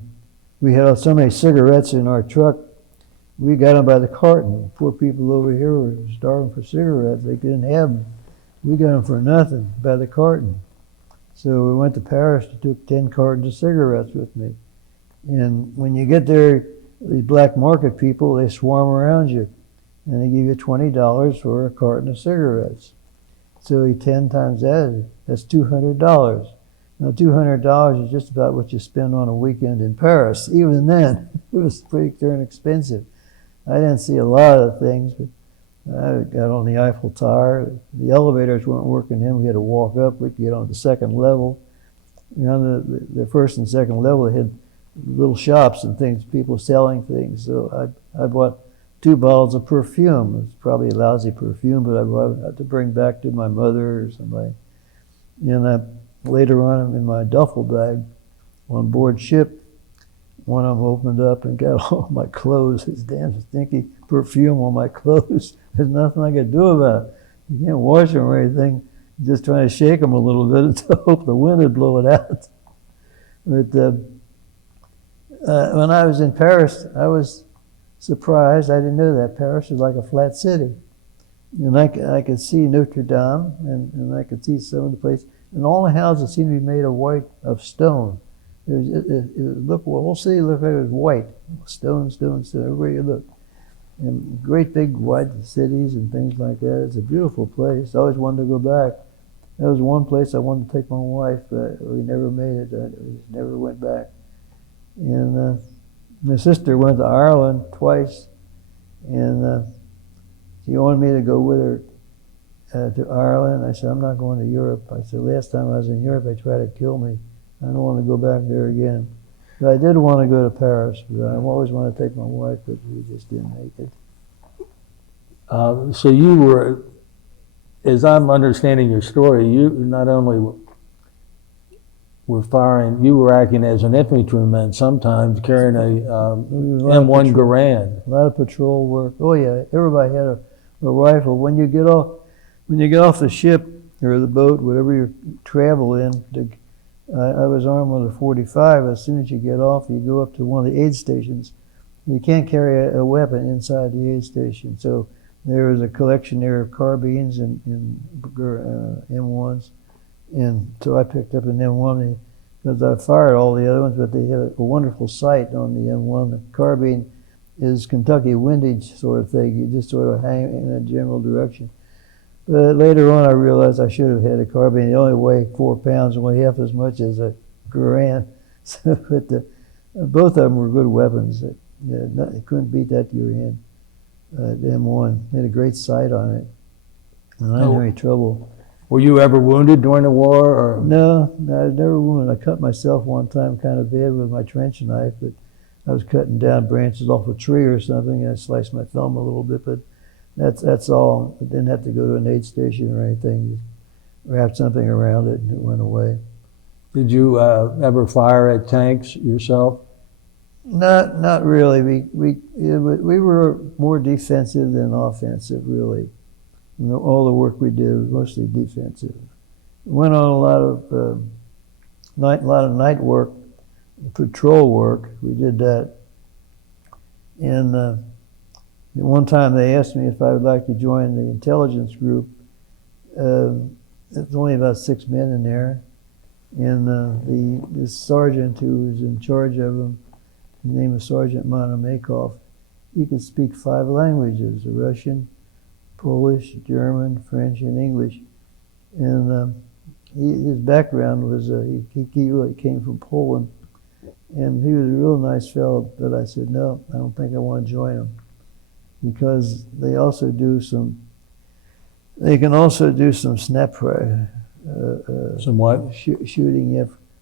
we had so many cigarettes in our truck, we got them by the carton. Poor people over here were starving for cigarettes. They couldn't have them. We got them for nothing by the carton. So we went to Paris. I took 10 cartons of cigarettes with me. And when you get there, these black market people, they swarm around you. And they give you $20 for a carton of cigarettes. So 10 times that, that's $200. Now $200 is just about what you spend on a weekend in Paris. Even then, it was pretty darn expensive. I didn't see a lot of things, but I got on the Eiffel Tower. The elevators weren't working then. We had to walk up. We could get on the second level. The first and second level, they had little shops and things, people selling things. So I bought 2 bottles of perfume. It's probably a lousy perfume, but I had to bring back to my mother or somebody. And later on, in my duffel bag on board ship, one of them opened up and got all my clothes. His damn stinky perfume on my clothes. There's nothing I could do about it. You can't wash them or anything. You're just trying to shake them a little bit to hope the wind would blow it out. But when I was in Paris, I was surprised. I didn't know that Paris was like a flat city. And I could see Notre Dame, and I could see some of the places. And all the houses seemed to be made of stone. The whole city looked like it was white. Stone, everywhere you looked. And great big white cities and things like that. It's a beautiful place. I always wanted to go back. That was one place I wanted to take my wife, but we never made it. We never went back. And my sister went to Ireland twice, and she wanted me to go with her to Ireland. I said, I'm not going to Europe. I said, last time I was in Europe, they tried to kill me. I don't want to go back there again. But I did want to go to Paris, but I always wanted to take my wife, but we just didn't make it. So you were, as I'm understanding your story, you not only were firing, you were acting as an infantryman sometimes, carrying a M1 Garand. A lot of patrol work. Oh yeah, everybody had a rifle. When you get off the ship or the boat, whatever you travel in, I was armed with a .45. As soon as you get off, you go up to one of the aid stations. You can't carry a weapon inside the aid station. So there was a collection there of carbines and M1s. And so I picked up an M1 because I fired all the other ones, but they had a wonderful sight on the M1. The carbine is Kentucky windage sort of thing. You just sort of hang in a general direction. But later on, I realized I should have had a carbine. It only weighed 4 pounds, only half as much as a Garand. So, but both of them were good weapons. You couldn't beat that Garand. The M1 had a great sight on it. And I didn't have any trouble. Were you ever wounded during the war? Or? No, I was never wounded. I cut myself one time kind of bad with my trench knife, but I was cutting down branches off a tree or something, and I sliced my thumb a little bit, but that's all. I didn't have to go to an aid station or anything. Just wrapped something around it and it went away. Did you ever fire at tanks yourself? Not really. We were more defensive than offensive, really. You know, all the work we did was mostly defensive. Went on a lot of night work, patrol work. We did that. And one time they asked me if I would like to join the intelligence group. There's only about 6 men in there, and this sergeant who was in charge of them, his name was Sergeant Monomakov. He could speak 5 languages: Russian, Polish, German, French, and English. And his background was he really came from Poland, and he was a real nice fellow. But I said, no, I don't think I want to join him, because they also do some. They can also do some snap fire. Some what? Shooting.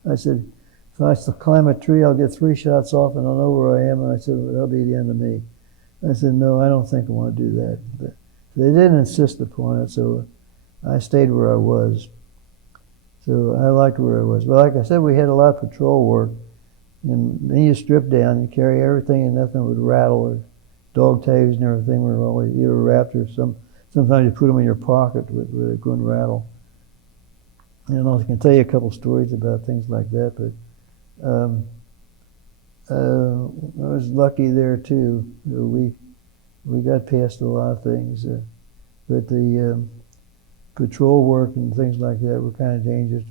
I said, if I climb a tree, I'll get 3 shots off and I'll know where I am. And I said, well, that'll be the end of me. I said, no, I don't think I want to do that. But they didn't insist upon it, so I stayed where I was. So I liked where I was. But like I said, we had a lot of patrol work. And then you strip down, you carry everything and nothing would rattle, or dog tags and everything were always either wrapped or sometimes you put them in your pocket where they couldn't rattle. And I can tell you a couple stories about things like that, but I was lucky there too. We got past a lot of things, but the patrol work and things like that were kind of dangerous.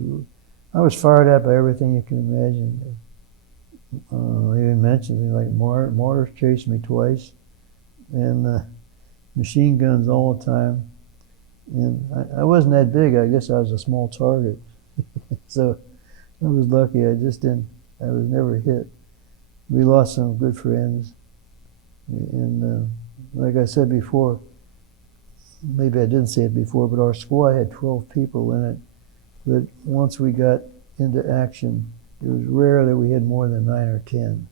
I was fired at by everything you can imagine. I even mentioned things like mortars chased me twice, and machine guns all the time. And I wasn't that big. I guess I was a small target. So I was lucky. I was never hit. We lost some good friends. And like I said before, maybe I didn't say it before, but our squad had 12 people in it. But once we got into action, it was rare that we had more than 9 or 10.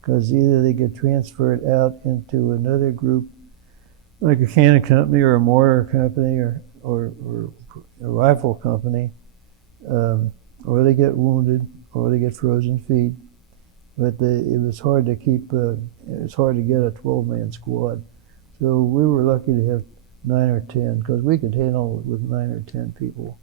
Because either they get transferred out into another group, like a cannon company or a mortar company or a rifle company, or they get wounded or they get frozen feet. But it was hard to keep. It was hard to get a 12-man squad. So we were lucky to have 9 or 10, because we could handle it with 9 or 10 people.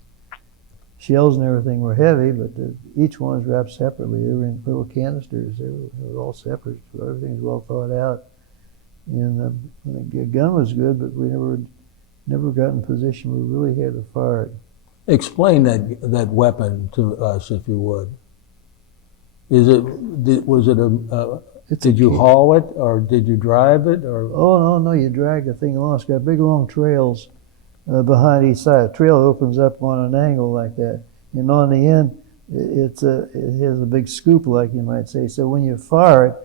Shells and everything were heavy, but each one was wrapped separately. They were in little canisters. They were all separate, so everything was well thought out. And the gun was good, but we never got in a position where we really had to fire it. Explain that weapon to us, if you would. Did you haul it, or did you drive it, or? Oh no, you drag the thing along. It's got big long trails behind each side. A trail opens up on an angle like that, and on the end, it has a big scoop, like you might say. So when you fire it,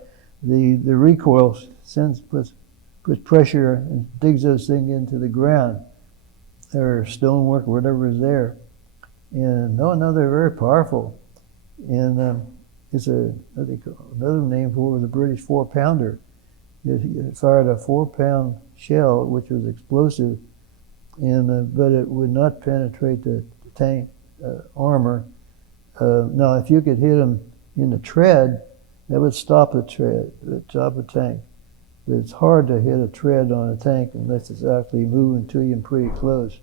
the recoil puts pressure and digs those things into the ground, or stonework, or whatever is there. And no, they're very powerful. And it's another name for it was a British 4-pounder. It fired a 4-pound shell, which was explosive, but it would not penetrate the tank armor. Now, if you could hit them in the tread, that would stop the tank. But it's hard to hit a tread on a tank unless it's actually moving to you and pretty close.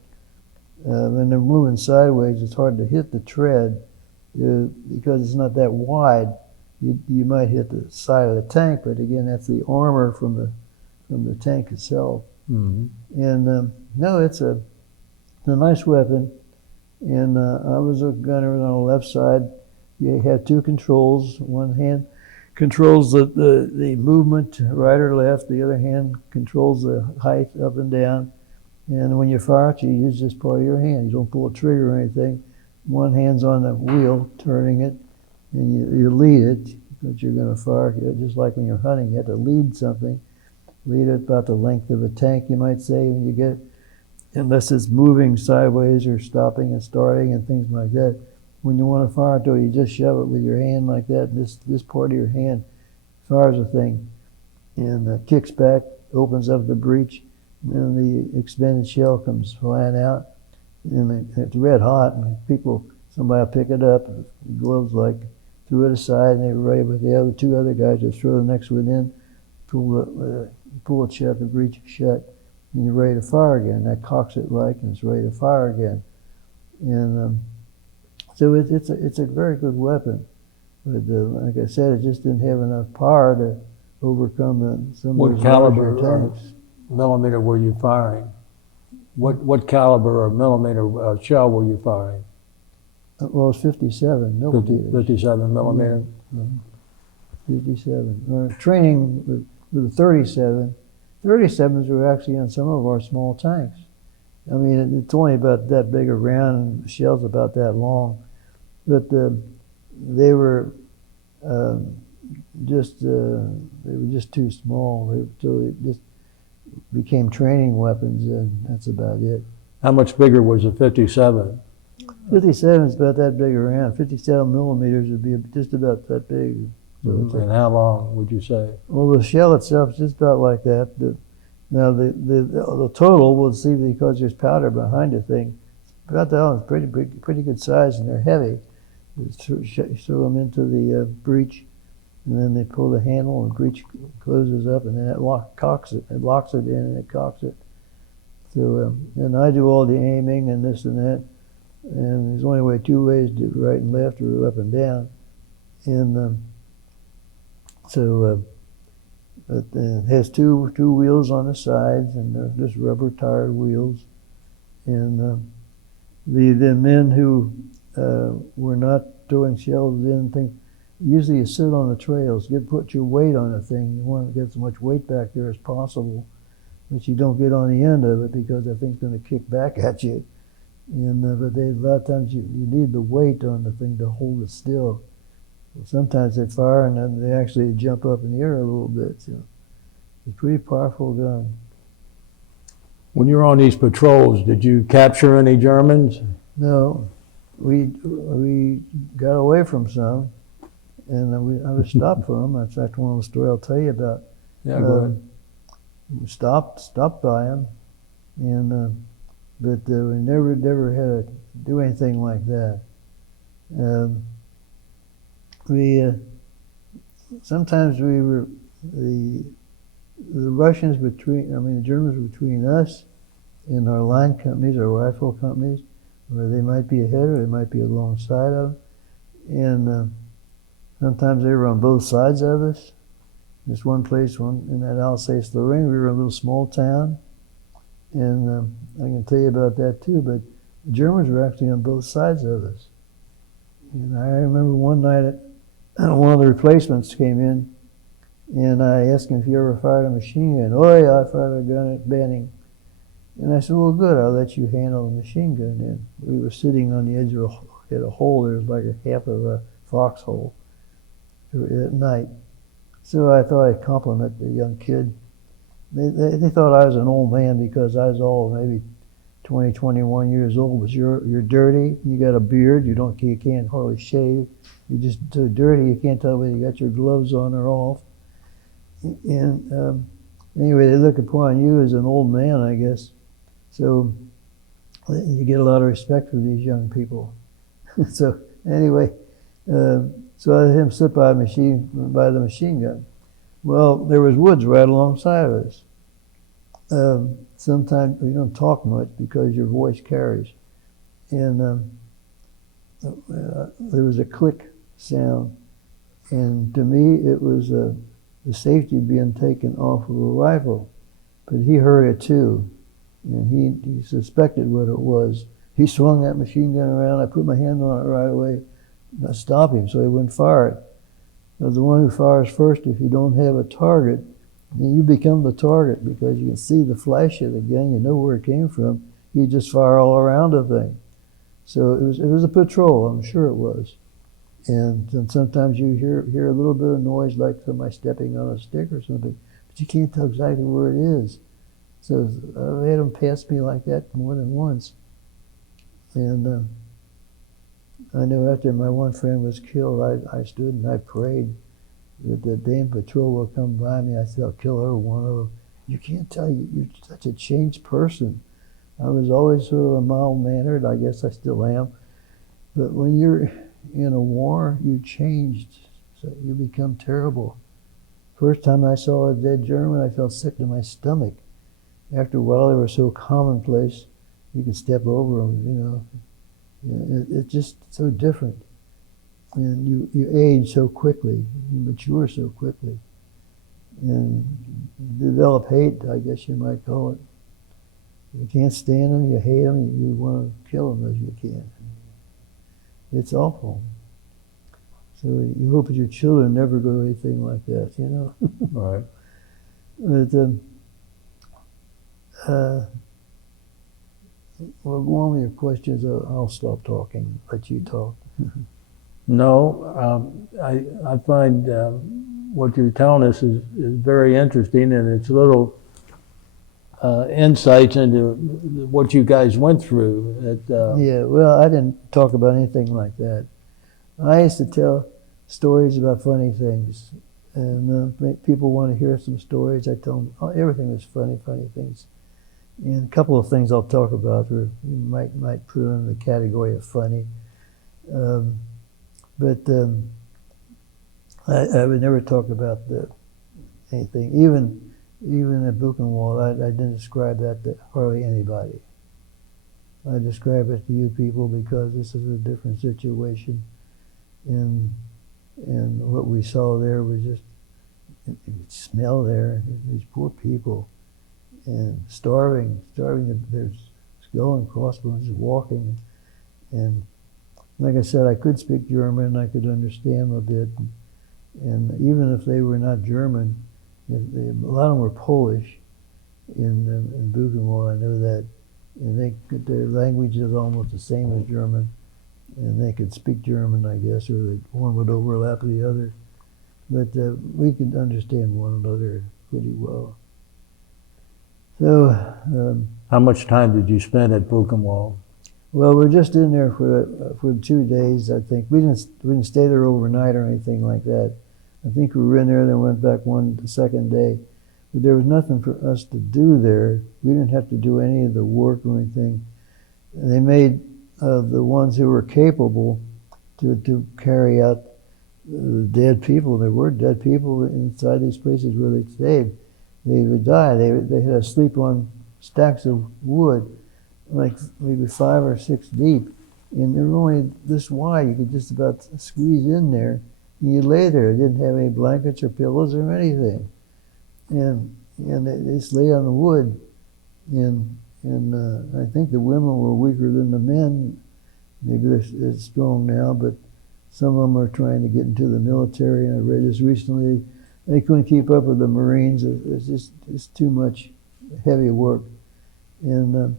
When they're moving sideways, it's hard to hit the tread because it's not that wide. You might hit the side of the tank, but again, that's the armor from the tank itself. Mm-hmm. And no, it's a nice weapon. And I was a gunner on the left side. You had 2 controls. One hand controls the movement right or left. The other hand controls the height up and down. And when you fire it, you use this part of your hand. You don't pull a trigger or anything. One hand's on the wheel, turning it, and you lead it, but you're going to fire. Just like when you're hunting, you have to lead something. Lead it about the length of a tank, you might say, when you get it, unless it's moving sideways or stopping and starting and things like that. When you want to fire it, though, you just shove it with your hand like that, and this part of your hand fires the thing, and kicks back, opens up the breech, and then the expended shell comes flying out, and it's red hot, and somebody will pick it up, gloves like, threw it aside, and they were ready with the other two other guys to throw the next one in, pull it shut, the breech shut, and you're ready to fire again. That cocks it like, and it's ready to fire again. And so it's a very good weapon. But like I said, it just didn't have enough power to overcome some of What those caliber larger or tanks. millimeter were you firing? What caliber or millimeter shell were you firing? Well, it's 57 millimeters. 57 millimeter? Yeah. 57. Training with the 37. 37s were actually on some of our small tanks. I mean, it's only about that big around, and the shell's about that long. But they were just too small. So it just became training weapons, and that's about it. How much bigger was a 57? 57 is about that big around. 57 millimeters would be just about that big. So And how long would you say? well, the shell itself is just about like that. Now the total, we'll see, because there's powder behind the thing. About that long, it's pretty big, pretty good size, and they're heavy. You throw them into the breech, and then they pull the handle, and the breech closes up, and then it locks it in, and it cocks it. So, and I do all the aiming and this and that, and there's only two ways to do, right and left or up and down. And it has two wheels on the sides, and they're just rubber tired wheels. And the men who were not throwing shells in, usually you sit on the trails, put your weight on the thing. You want to get as much weight back there as possible, but you don't get on the end of it because the thing's going to kick back at you. And but a lot of times you need the weight on the thing to hold it still. Sometimes they fire, and then they actually jump up in the air a little bit. So it's a pretty powerful gun. When you were on these patrols, did you capture any Germans? No, we got away from some, and I was stopped from them. In fact, one of the story I'll tell you about. Yeah, go ahead. We stopped by them, and but we never had to do anything like that. Sometimes we were the Russians the Germans were between us and our line companies, our rifle companies, where they might be ahead or they might be alongside of them. And sometimes they were on both sides of us. There's one place, in that Alsace-Lorraine, we were in a little small town, and I can tell you about that too, but the Germans were actually on both sides of us. And I remember one night, one of the replacements came in, and I asked him if he ever fired a machine gun. Oh yeah, I fired a gun at Banning. And I said, well, good, I'll let you handle the machine gun then. We were sitting on the edge of a hole. There was like a half of a foxhole at night. So I thought I'd compliment the young kid. They thought I was an old man because I was all maybe 20, 21 years old. But you're dirty, you got a beard, you can't hardly shave. You're just so dirty you can't tell whether you got your gloves on or off. And anyway, they look upon you as an old man, I guess. So you get a lot of respect for these young people. So anyway, so I let him sit by the machine gun. Well, there was woods right alongside of us. Sometimes you don't talk much because your voice carries. And there was a click sound. And to me, it was the safety being taken off of a rifle. But he heard it too. And he suspected what it was. He swung that machine gun around. I put my hand on it right away. I stopped him so he wouldn't fire it. Because the one who fires first, if you don't have a target, then you become the target because you can see the flash of the gun. You know where it came from. You just fire all around the thing. So it was a patrol. I'm sure it was. And sometimes you hear a little bit of noise like somebody stepping on a stick or something, but you can't tell exactly where it is. So I had them pass me like that more than once. And I know after my one friend was killed, I stood and I prayed. the damn patrol will come by me. I said, I'll kill every one of them. You can't tell, you're such a changed person. I was always sort of a mild-mannered, I guess I still am. But when you're in a war, you're changed. So you become terrible. First time I saw a dead German, I felt sick to my stomach. After a while, they were so commonplace, you could step over them, you know. It's just so different. And you age so quickly, you mature so quickly. And develop hate, I guess you might call it. You can't stand them, you hate them, you want to kill them as you can. It's awful. So you hope that your children never go anything like that, you know? Right. But, well, go on with your questions. I'll stop talking, let you talk. No, I find what you're telling us is very interesting, and it's little insights into what you guys went through. Yeah, well, I didn't talk about anything like that. I used to tell stories about funny things, and people want to hear some stories. I tell them everything is funny things. And a couple of things I'll talk about, or you might put in the category of funny. But I would never talk about anything. Even at Buchenwald, I didn't describe that to hardly anybody. I describe it to you people because this is a different situation. And what we saw there was just, you could smell there, these poor people, and starving, their skull and crossbones, walking. And like I said, I could speak German, I could understand a bit. And even if they were not German, a lot of them were Polish in Buchenwald, I know that. And their language is almost the same as German. And they could speak German, I guess, or one would overlap the other. But we could understand one another pretty well. So, how much time did you spend at Buchenwald? Well, we're just in there for 2 days, I think. We didn't stay there overnight or anything like that. I think we were in there, then went back the second day. But there was nothing for us to do there. We didn't have to do any of the work or anything. They made the ones who were capable to carry out the dead people. There were dead people inside these places where they stayed. They would die. They had to sleep on stacks of wood, like maybe 5 or 6 deep. And they were only this wide. You could just about squeeze in there. And you lay there. They didn't have any blankets or pillows or anything. And they just lay on the wood. And I think the women were weaker than the men. Maybe they're strong now, but some of them are trying to get into the military. And I read this recently. They couldn't keep up with the Marines. It's too much heavy work. And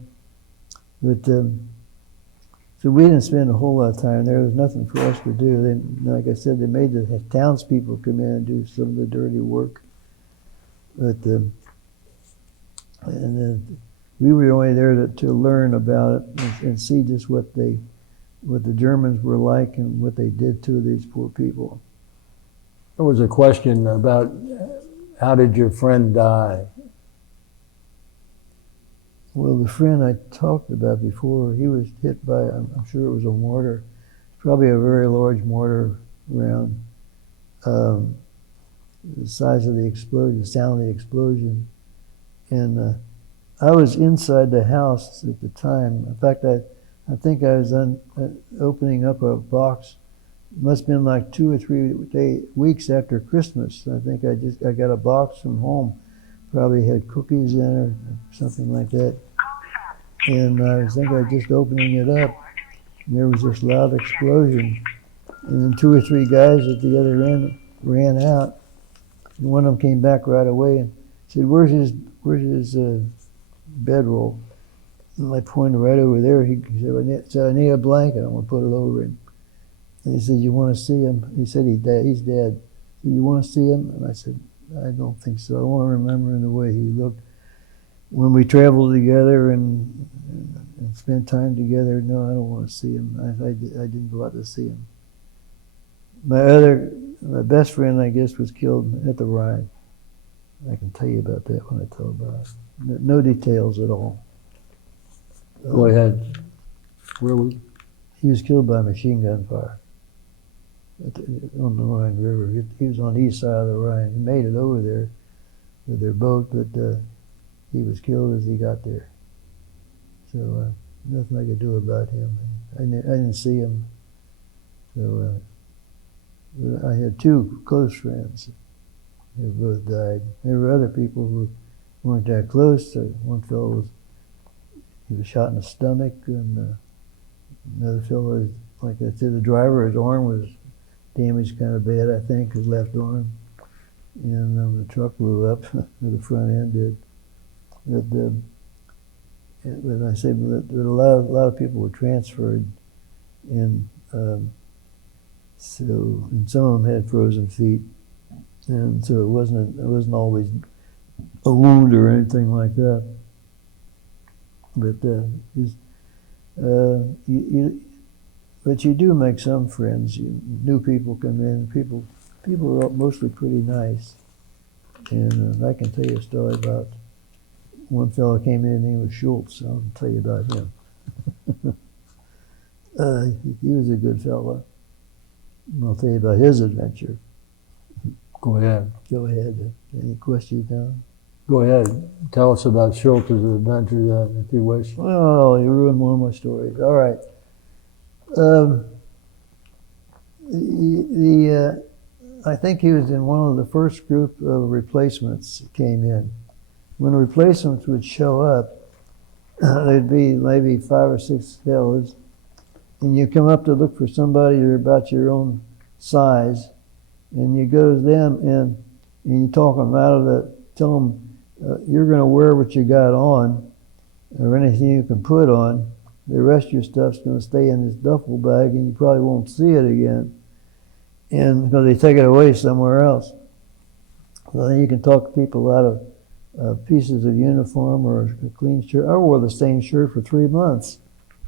so we didn't spend a whole lot of time there. There was nothing for us to do. Like I said, they made the townspeople come in and do some of the dirty work. But we were only there to learn about it and see just what the Germans were like and what they did to these poor people. There was a question about how did your friend die? Well, the friend I talked about before, he was hit by, I'm sure it was a mortar, probably a very large mortar round, the size of the explosion, the sound of the explosion. And I was inside the house at the time. In fact, I think I was opening up a box. It must have been like 2 or 3 weeks after Christmas. I think I got a box from home. Probably had cookies in it or something like that. And I think I was just opening it up, and there was this loud explosion. And then 2 or 3 guys at the other end ran out. And one of them came back right away and said, where's his bedroll? And I pointed right over there. He said, I need a blanket. I'm going to put it over him. And he said, you want to see him? He said, he's dead. Said, you want to see him? And I said, I don't think so. I want to remember in the way he looked. When we traveled together and spent time together, no, I don't want to see him. I didn't go out to see him. My best friend, I guess, was killed at the Rhine. I can tell you about that when I tell about it. No details at all. Go ahead. Where was? He was killed by machine gun fire on the Rhine River. He was on the east side of the Rhine. He made it over there with their boat, but he was killed as he got there. So nothing I could do about him. I didn't see him. So I had two close friends who both died. There were other people who weren't that close. One fellow was shot in the stomach, and another fellow, like I said, the driver, his arm was damaged kind of bad, I think, his left arm. And the truck blew up, the front end did. But I say, but a lot of people were transferred, and and some of them had frozen feet, and so it wasn't always a wound or anything like that. But but you do make some friends. New people come in. People are mostly pretty nice, and I can tell you a story about one fellow came in. His name was Schultz. I'll tell you about him. He was a good fellow. I'll tell you about his adventure. Go ahead. Go ahead. Any questions, Don? Go ahead. Tell us about Schultz's adventure, if you wish. Oh, you ruined one of my stories. All right. I think he was in one of the first group of replacements that came in. When the replacements would show up, there'd be maybe 5 or 6 fellows, and you come up to look for somebody about your own size, and you go to them and you talk them out of it, tell them you're going to wear what you got on, or anything you can put on. The rest of your stuff's going to stay in this duffel bag, and you probably won't see it again, and because they take it away somewhere else. So then you can talk people out of pieces of uniform or a clean shirt. I wore the same shirt for 3 months.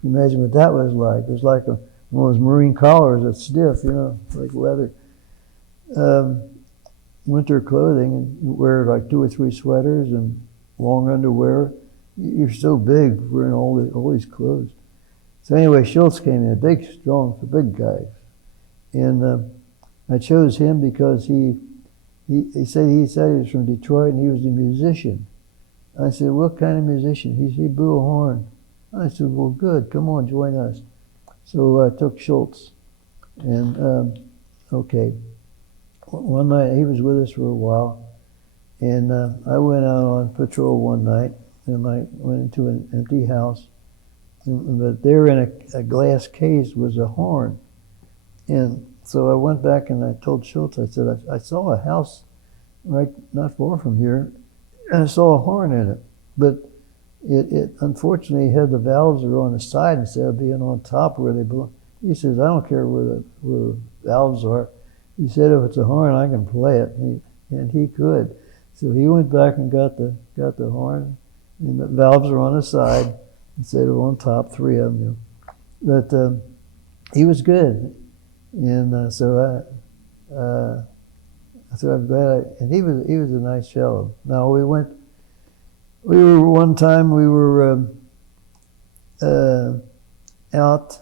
You imagine what that was like. It was like one of those marine collars that's stiff, like leather. Winter clothing, and you wear like 2 or 3 sweaters and long underwear. You're so big wearing all these clothes. So anyway, Schultz came in, big, strong, big guy. And I chose him because he said he was from Detroit and he was a musician. I said, what kind of musician? He said, he blew a horn. I said, well, good, come on, join us. So I took Schultz. And, okay. One night, he was with us for a while, and I went out on patrol one night, and I went into an empty house, but there in a glass case was a horn. And so I went back and I told Schultz, I said, I saw a house right not far from here, and I saw a horn in it, but it unfortunately had the valves are on the side instead of being on top where they belong. He says, I don't care where the valves are. He said, if it's a horn, I can play it, and he could. So he went back and got the horn, and the valves are on the side instead of on top, 3 of them. But he was good, and so I'm glad. And he was a nice fellow. Now we were one time out,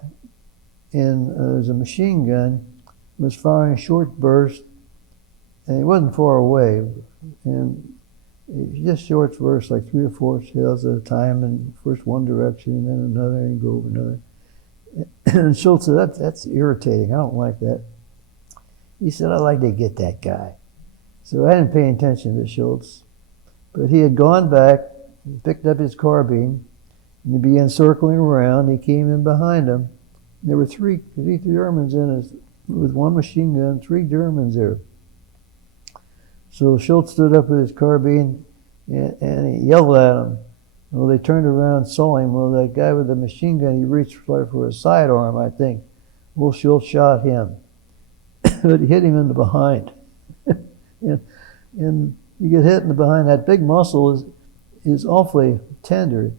and there was a machine gun. Was firing short bursts, and it wasn't far away, and just short bursts, like 3 or 4 shells at a time, and first one direction, and then another, and go over another. And Schultz said, that's irritating, I don't like that. He said, I'd like to get that guy. So I didn't pay attention to Schultz, but he had gone back, he picked up his carbine, and he began circling around. He came in behind him. There were three Germans in his with one machine gun, 3 Germans there. So Schultz stood up with his carbine and he yelled at them. Well, they turned around and saw him. Well, that guy with the machine gun, he reached for a sidearm, I think. Well, Schultz shot him. But he hit him in the behind. and you get hit in the behind, that big muscle is awfully tender.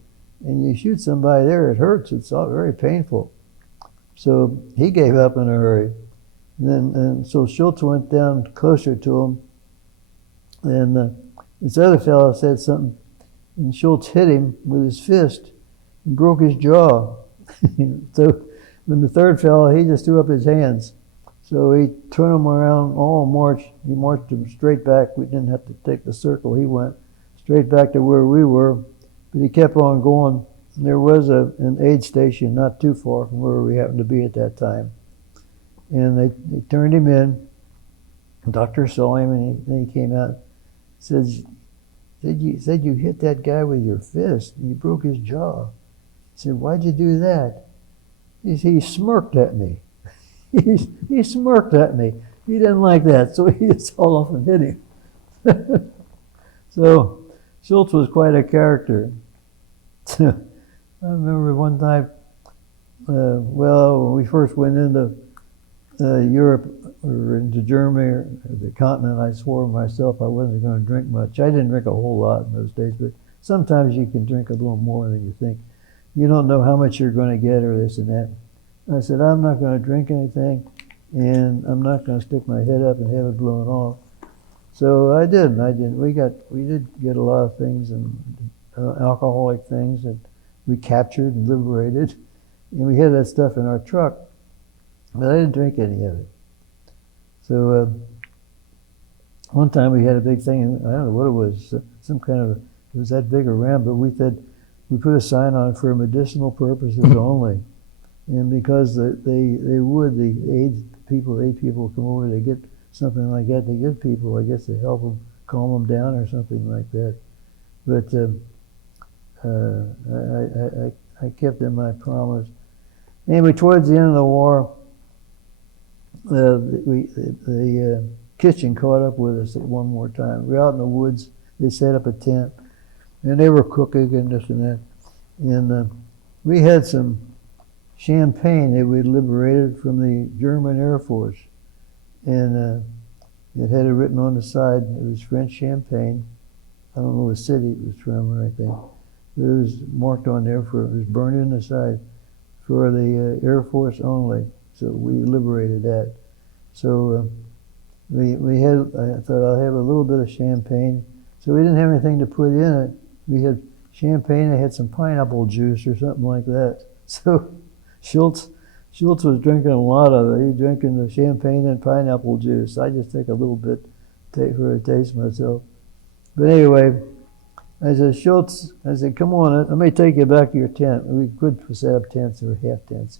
And you shoot somebody there, it hurts. It's all very painful. So he gave up in a hurry. And so Schultz went down closer to him, and this other fellow said something, and Schultz hit him with his fist and broke his jaw. So then the third fellow, he just threw up his hands. So he turned him around, all marched. He marched him straight back. We didn't have to take the circle. He went straight back to where we were, but he kept on going. There was an aid station not too far from where we happened to be at that time. And they turned him in. The doctor saw him, and then he came out. Said you hit that guy with your fist, and you broke his jaw. I said, why'd you do that? He smirked at me. He smirked at me. He didn't like that, so he just hauled off and hit him. So Schultz was quite a character. I remember one time, when we first went into Europe or into Germany or the continent, I swore to myself I wasn't going to drink much. I didn't drink a whole lot in those days, but sometimes you can drink a little more than you think. You don't know how much you're going to get or this and that. I said, I'm not going to drink anything, and I'm not going to stick my head up and have it blown off. So I didn't. We did get a lot of things, and alcoholic things that we captured and liberated, and we had that stuff in our truck, but I didn't drink any of it. So one time we had a big thing, and I don't know what it was, some kind of, it was that big around, but we put a sign on it for medicinal purposes only. And because the aid people come over, they get something like that, they give people, I guess, to help them, calm them down or something like that. But I kept in my promise. Anyway, towards the end of the war, the kitchen caught up with us at one more time. We were out in the woods. They set up a tent, and they were cooking and this and that. And we had some champagne that we'd liberated from the German Air Force. And it had it written on the side. It was French champagne. I don't know the city it was from or anything. But it was marked on there it was burned in the side for the Air Force only. So we liberated that. So I thought I'll have a little bit of champagne. So we didn't have anything to put in it. We had champagne, I had some pineapple juice or something like that. So Schultz was drinking a lot of it. He was drinking the champagne and pineapple juice. I just take a little bit for a taste myself. But anyway, I said, Schultz, I said, come on, let me take you back to your tent. We could set up tents or half tents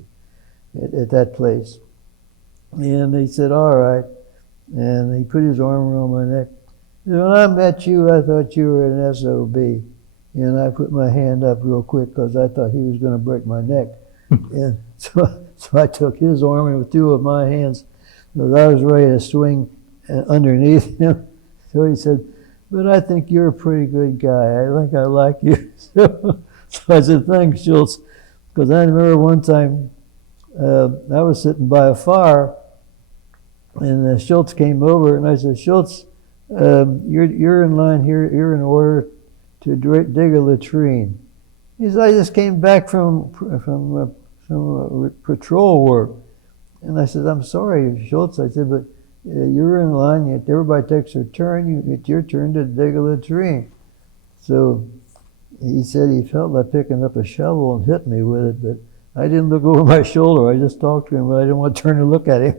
at that place. And he said, all right. And he put his arm around my neck. When I met you, I thought you were an SOB. And I put my hand up real quick because I thought he was going to break my neck. And so I took his arm and with two of my hands, because I was ready to swing underneath him. So he said, but I think you're a pretty good guy. I think I like you. So I said, thanks, Schultz. Because I remember one time I was sitting by a fire, and Schultz came over, and I said, Schultz, you're in line here. You're in order to dig a latrine. He said, I just came back from patrol work. And I said, I'm sorry, Schultz. I said, but you're in line. Everybody takes their turn. It's your turn to dig a latrine. So he said he felt like picking up a shovel and hit me with it, but I didn't look over my shoulder. I just talked to him, but I didn't want to turn and look at him.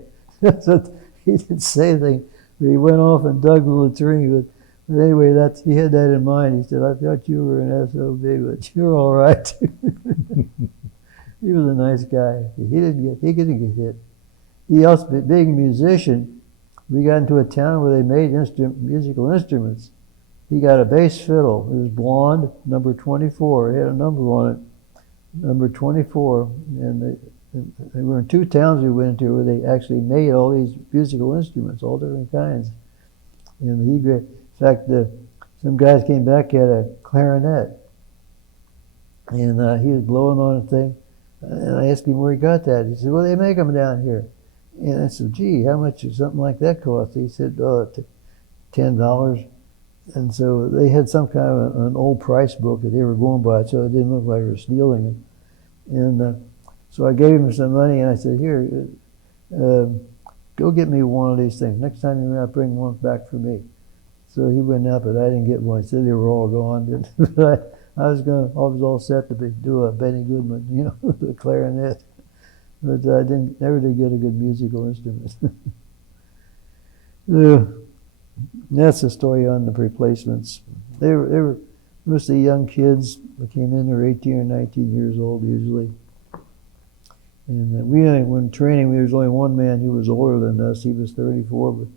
So he didn't say anything, but he went off and dug the latrine. But anyway, he had that in mind. He said, I thought you were an SOB, but you're all right. He was a nice guy. He didn't get hit. He also, being a musician, we got into a town where they made musical instruments. He got a bass fiddle. It was blonde, number 24. It had a number on it, number 24. And there were two towns we went to where they actually made all these musical instruments, all different kinds. And in fact, some guys came back, had a clarinet. And he was blowing on a thing. And I asked him where he got that. He said, well, they make them down here. And I said, gee, how much does something like that cost? He said, $10. And so they had some kind of an old price book that they were going by, so it didn't look like they were stealing them. And so I gave him some money, and I said, here, go get me one of these things. Next time you're out, bring one back for me. So he went out, but I didn't get one. He said they were all gone. I was all set to do a Benny Goodman, you know, the clarinet. But I never did get a good musical instrument. That's the story on the replacements. They were mostly young kids. They came in, they were 18 or 19 years old usually. And when training, there was only one man who was older than us. He was 34, but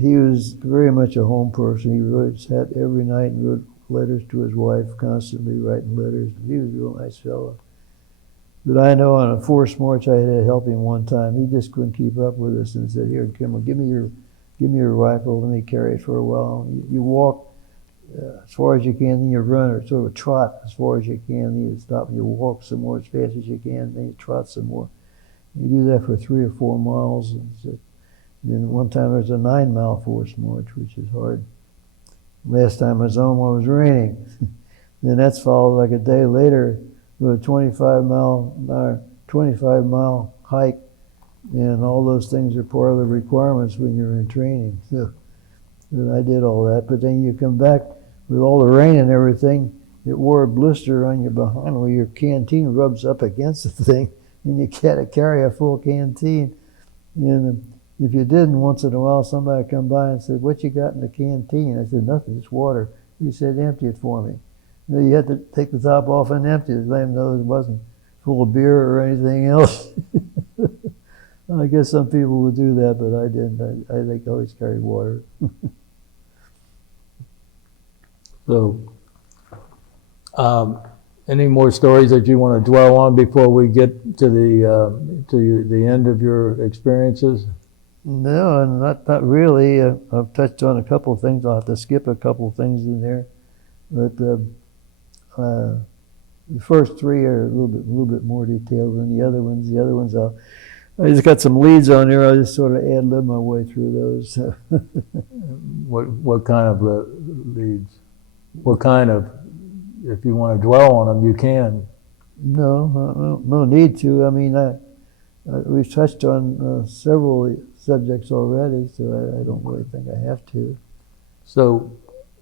he was very much a home person. He sat every night and wrote letters to his wife, constantly writing letters. He was a real nice fellow. But I know on a forced march, I had to help him one time. He just couldn't keep up with us and said, "Here, Kimmel, give me your rifle. Let me carry it for a while. You walk as far as you can, then you run, or sort of trot as far as you can. Then you stop and you walk some more as fast as you can. Then you trot some more. You do that for 3 or 4 miles. And then one time there was a 9-mile forced march, which is hard. Last time I was home, it was raining. Then that's followed like a day later with a 25-mile hike, and all those things are part of the requirements when you're in training. So I did all that, but then you come back with all the rain and everything. It wore a blister on your behind where your canteen rubs up against the thing, and you gotta carry a full canteen. And if you didn't, once in a while, somebody would come by and said, "What you got in the canteen?" I said, "Nothing, it's water." He said, "Empty it for me." You had to take the top off and empty it, let him know it wasn't full of beer or anything else. I guess some people would do that, but I didn't. I think I always carried water. So, any more stories that you want to dwell on before we get to the end of your experiences? No, not really. I've touched on a couple of things. I'll have to skip a couple of things in there, but the first 3 are a little bit more detailed than the other ones. The other ones I just got some leads on there. I just sort of ad-lib my way through those. What kind of leads? What kind of, if you want to dwell on them, you can. No need to. I mean, we've touched on several subjects already, so I don't really think I have to. So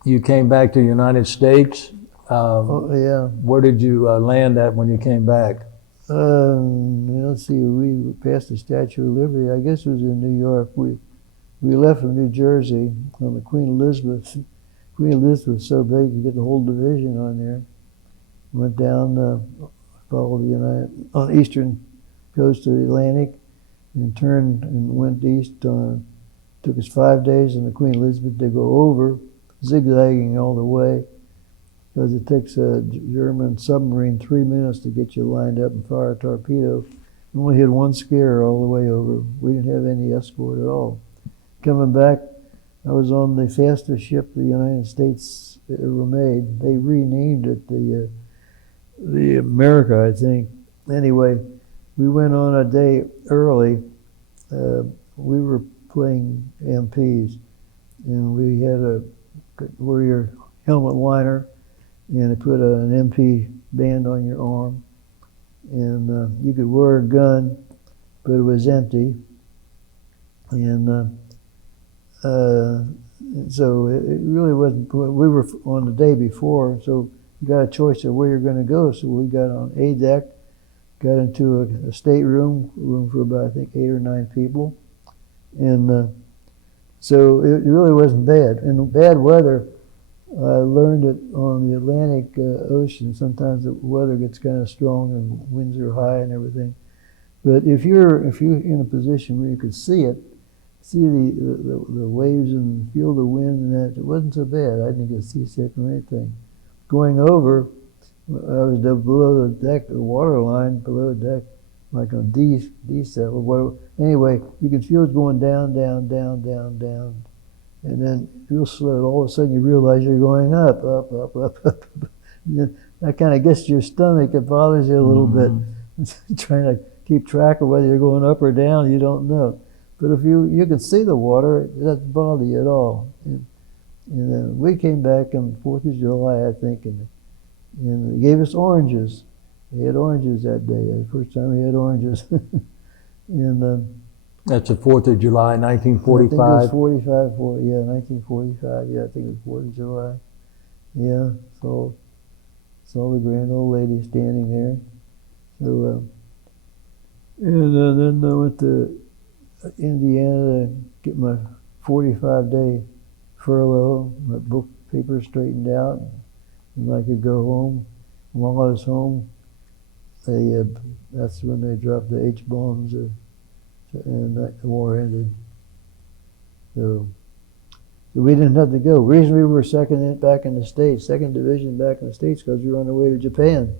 you came back to the United States. Yeah. Where did you land at when you came back? Let's see. We passed the Statue of Liberty. I guess it was in New York. We left from New Jersey on the Queen Elizabeth. Queen Elizabeth was so big you get the whole division on there. Went down, followed on the eastern coast of the Atlantic, and turned and went east. Took us 5 days on the Queen Elizabeth to go over, zigzagging all the way, because it takes a German submarine 3 minutes to get you lined up and fire a torpedo. We only had one scare all the way over. We didn't have any escort at all. Coming back, I was on the fastest ship the United States ever made. They renamed it the America, I think. Anyway, we went on a day early. We were playing MPs, and we had wear your helmet liner, and they put an MP band on your arm, and you could wear a gun, but it was empty. And so it really wasn't. We were on the day before, so you got a choice of where you're going to go. So we got on A deck, got into a stateroom, room for about, I think, 8 or 9 people, and so it really wasn't bad. And bad weather, I learned it on the Atlantic Ocean. Sometimes the weather gets kind of strong and winds are high and everything. But if you're in a position where you could see the waves and feel the wind and that, it wasn't so bad. I didn't get seasick or anything. Going over, I was below the deck, the water line below the deck, like on D set or whatever. Anyway, you could feel it going down, down, down, down, down. And then real slow, all of a sudden you realize you're going up, up, up, up, up. That kind of gets to your stomach. It bothers you a little bit. Trying to keep track of whether you're going up or down, you don't know. But if you can see the water, it doesn't bother you at all. And we came back on the 4th of July, I think, and they gave us oranges. They had oranges that day. The first time we had oranges. And That's the 4th of July, I think it was 1945. 1945, yeah, I think it was 4th of July. Yeah, saw the grand old lady standing there. So, then I went to Indiana to get my 45-day furlough, my book papers straightened out, and I could go home. And while I was home, that's when they dropped the H-bombs, and the war ended. So we didn't have to go. The reason we were back in the States, 2nd Division back in the States, because we were on our way to Japan.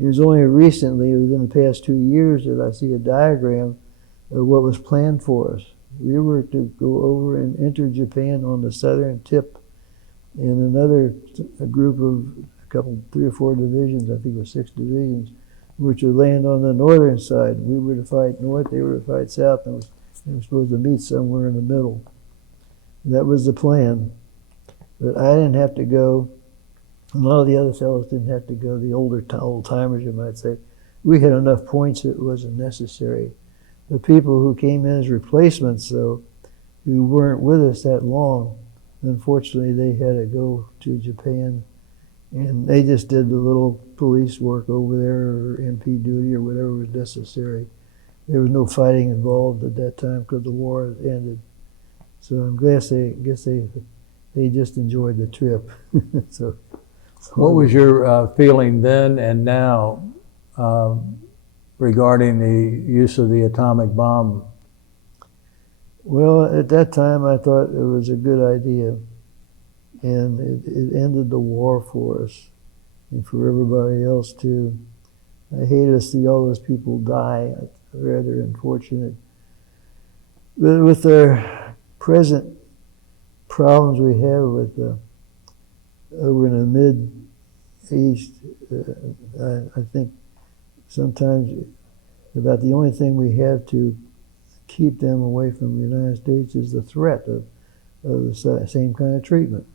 It was only recently, within the past 2 years, that I see a diagram of what was planned for us. We were to go over and enter Japan on the southern tip, and a group of 3 or 4 divisions, I think it was 6 divisions, were to land on the northern side. We were to fight north, they were to fight south, and they were supposed to meet somewhere in the middle. That was the plan. But I didn't have to go. A lot of the other fellows didn't have to go, the old timers, you might say. We had enough points that it wasn't necessary. The people who came in as replacements, though, who weren't with us that long, unfortunately, they had to go to Japan, and they just did the little police work over there, or MP duty, or whatever was necessary. There was no fighting involved at that time because the war had ended. So I'm glad they just enjoyed the trip. So, What was your feeling then and now regarding the use of the atomic bomb? Well, at that time I thought it was a good idea, and it ended the war for us and for everybody else too. I hated to see all those people die. Rather unfortunate. But with our present problems we have with over in the Mid-East, I think sometimes about the only thing we have to keep them away from the United States is the threat of the same kind of treatment.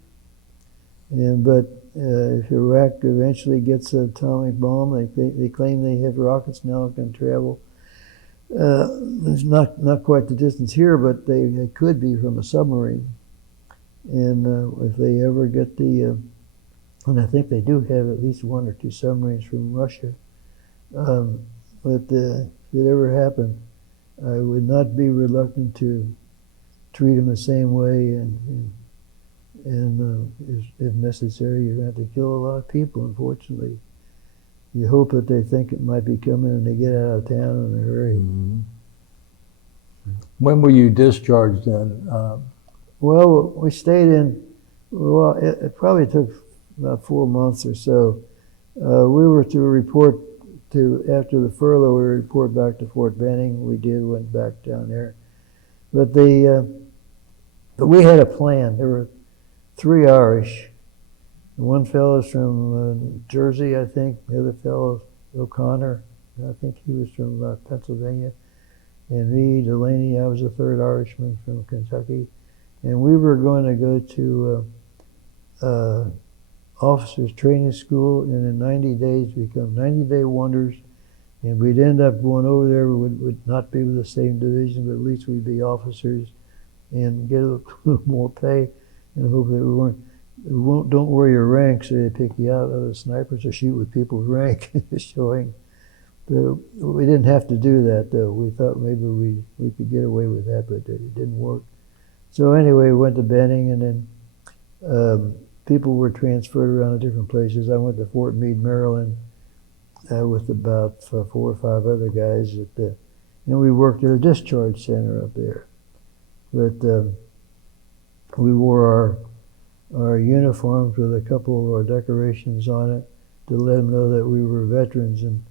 But if Iraq eventually gets an atomic bomb, they claim they have rockets now that can travel. It's not quite the distance here, but they could be from a submarine. And if they ever get and I think they do have at least 1 or 2 submarines from Russia. But if it ever happened, I would not be reluctant to treat them the same way, and if necessary, you're going to have to kill a lot of people, unfortunately. You hope that they think it might be coming and they get out of town in a hurry. Mm-hmm. When were you discharged then? Well, we stayed it probably took about 4 months or so. We were to report after the furlough, we report back to Fort Benning. We went back down there. But we had a plan. There were 3 Irish. One fellow's from Jersey, I think. The other fellow's O'Connor. I think he was from Pennsylvania. And me, Delaney, I was the 3rd Irishman from Kentucky. And we were going to go to officers training school, and in 90 days become 90-day wonders. And we'd end up going over there. We would not be with the same division, but at least we'd be officers and get a little more pay, and hope that don't wear your rank, so they pick you out. Other snipers or shoot with people's rank showing. We didn't have to do that, though. We thought maybe we could get away with that, but it didn't work. So anyway, we went to Benning, and then people were transferred around to different places. I went to Fort Meade, Maryland, with about 4 or 5 other guys. And we worked at a discharge center up there. But we wore our uniforms with a couple of our decorations on it to let them know that we were veterans, and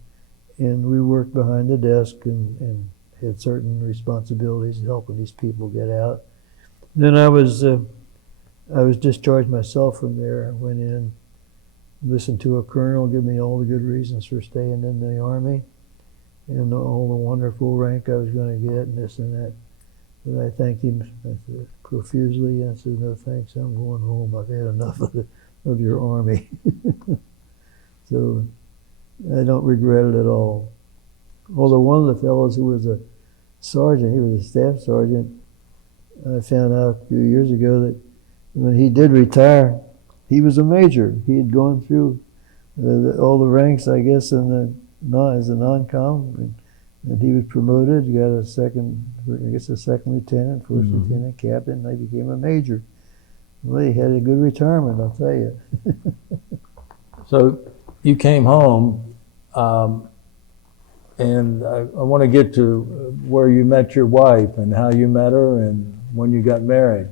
we worked behind the desk and had certain responsibilities in helping these people get out. Then I was discharged myself from there. I went in, listened to a colonel give me all the good reasons for staying in the Army and all the wonderful rank I was going to get and this and that. But I thanked him profusely, and I said, no thanks, I'm going home. I've had enough of your Army. So I don't regret it at all. Although one of the fellows who was sergeant. He was a staff sergeant. I found out a few years ago that when he did retire, he was a major. He had gone through all the ranks, I guess, as a non-com, and he was promoted. He got a second lieutenant, first lieutenant, captain. And he became a major. Well, he had a good retirement, I'll tell you. So you came home, and I want to get to where you met your wife and how you met her and when you got married.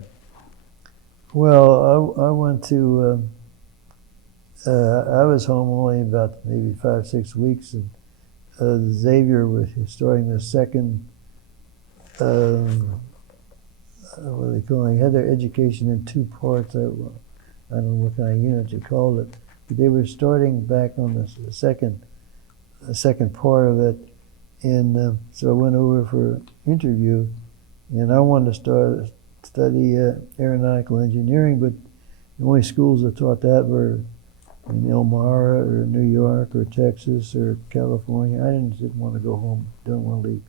Well, I went to, I was home only about maybe 5-6 weeks, and Xavier was starting the second, what do they call it? They had their education in 2 parts. I don't know what kind of unit you called it. But they were starting back on the second part of it. And so I went over for an interview, and I wanted to study aeronautical engineering, but the only schools that taught that were in Elmira or New York or Texas or California. I didn't want to go home, don't want to leave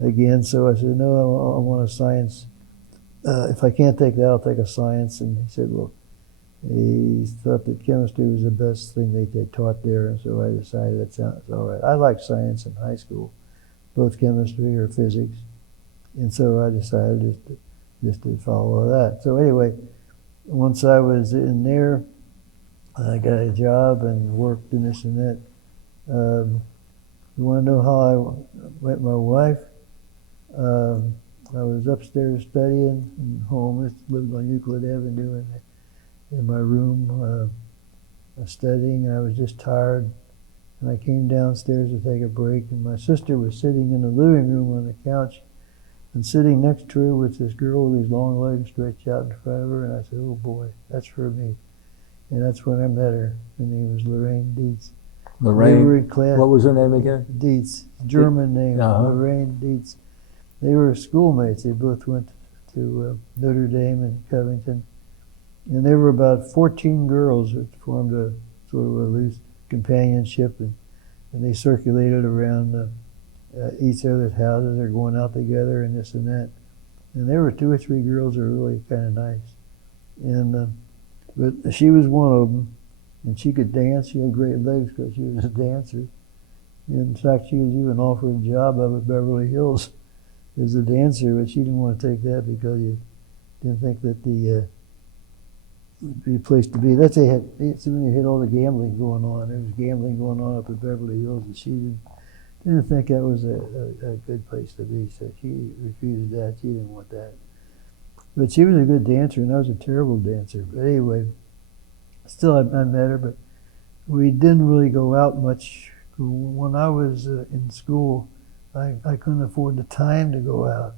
again. So I said, no, I want a science. If I can't take that, I'll take a science. And he said, well, he thought that chemistry was the best thing they taught there. And so I decided that sounds all right. I liked science in high school, both chemistry or physics. And so I decided just to follow that. So anyway, once I was in there, I got a job and worked and this and that. You want to know how I met my wife? I was upstairs studying and home. I lived on Euclid Avenue in my room studying, and I was just tired. And I came downstairs to take a break, and my sister was sitting in the living room on the couch, and sitting next to her with this girl with these long legs stretched out in front of her. And I said, oh boy, that's for me. And that's when I met her. Her name was Lorraine Dietz. Lorraine, We were in class. what was her name again? Dietz, German name, Uh-huh. Lorraine Dietz. They were schoolmates. They both went to Notre Dame and Covington. And there were about 14 girls that formed a sort of a loose companionship, and they circulated around each other's houses. They're going out together and this and that. And there were 2 or 3 girls that were really kind of nice. And but she was one of them, and she could dance. She had great legs because she was a dancer. In fact, she was even offered a job up at Beverly Hills as a dancer, but she didn't want to take that because you didn't think that the be a place to be. That's when you had all the gambling going on. There was gambling going on up at Beverly Hills, and she didn't think that was a good place to be, so she refused that. She didn't want that. But she was a good dancer, and I was a terrible dancer. But anyway, still I met her, but we didn't really go out much. When I was in school, I couldn't afford the time to go out.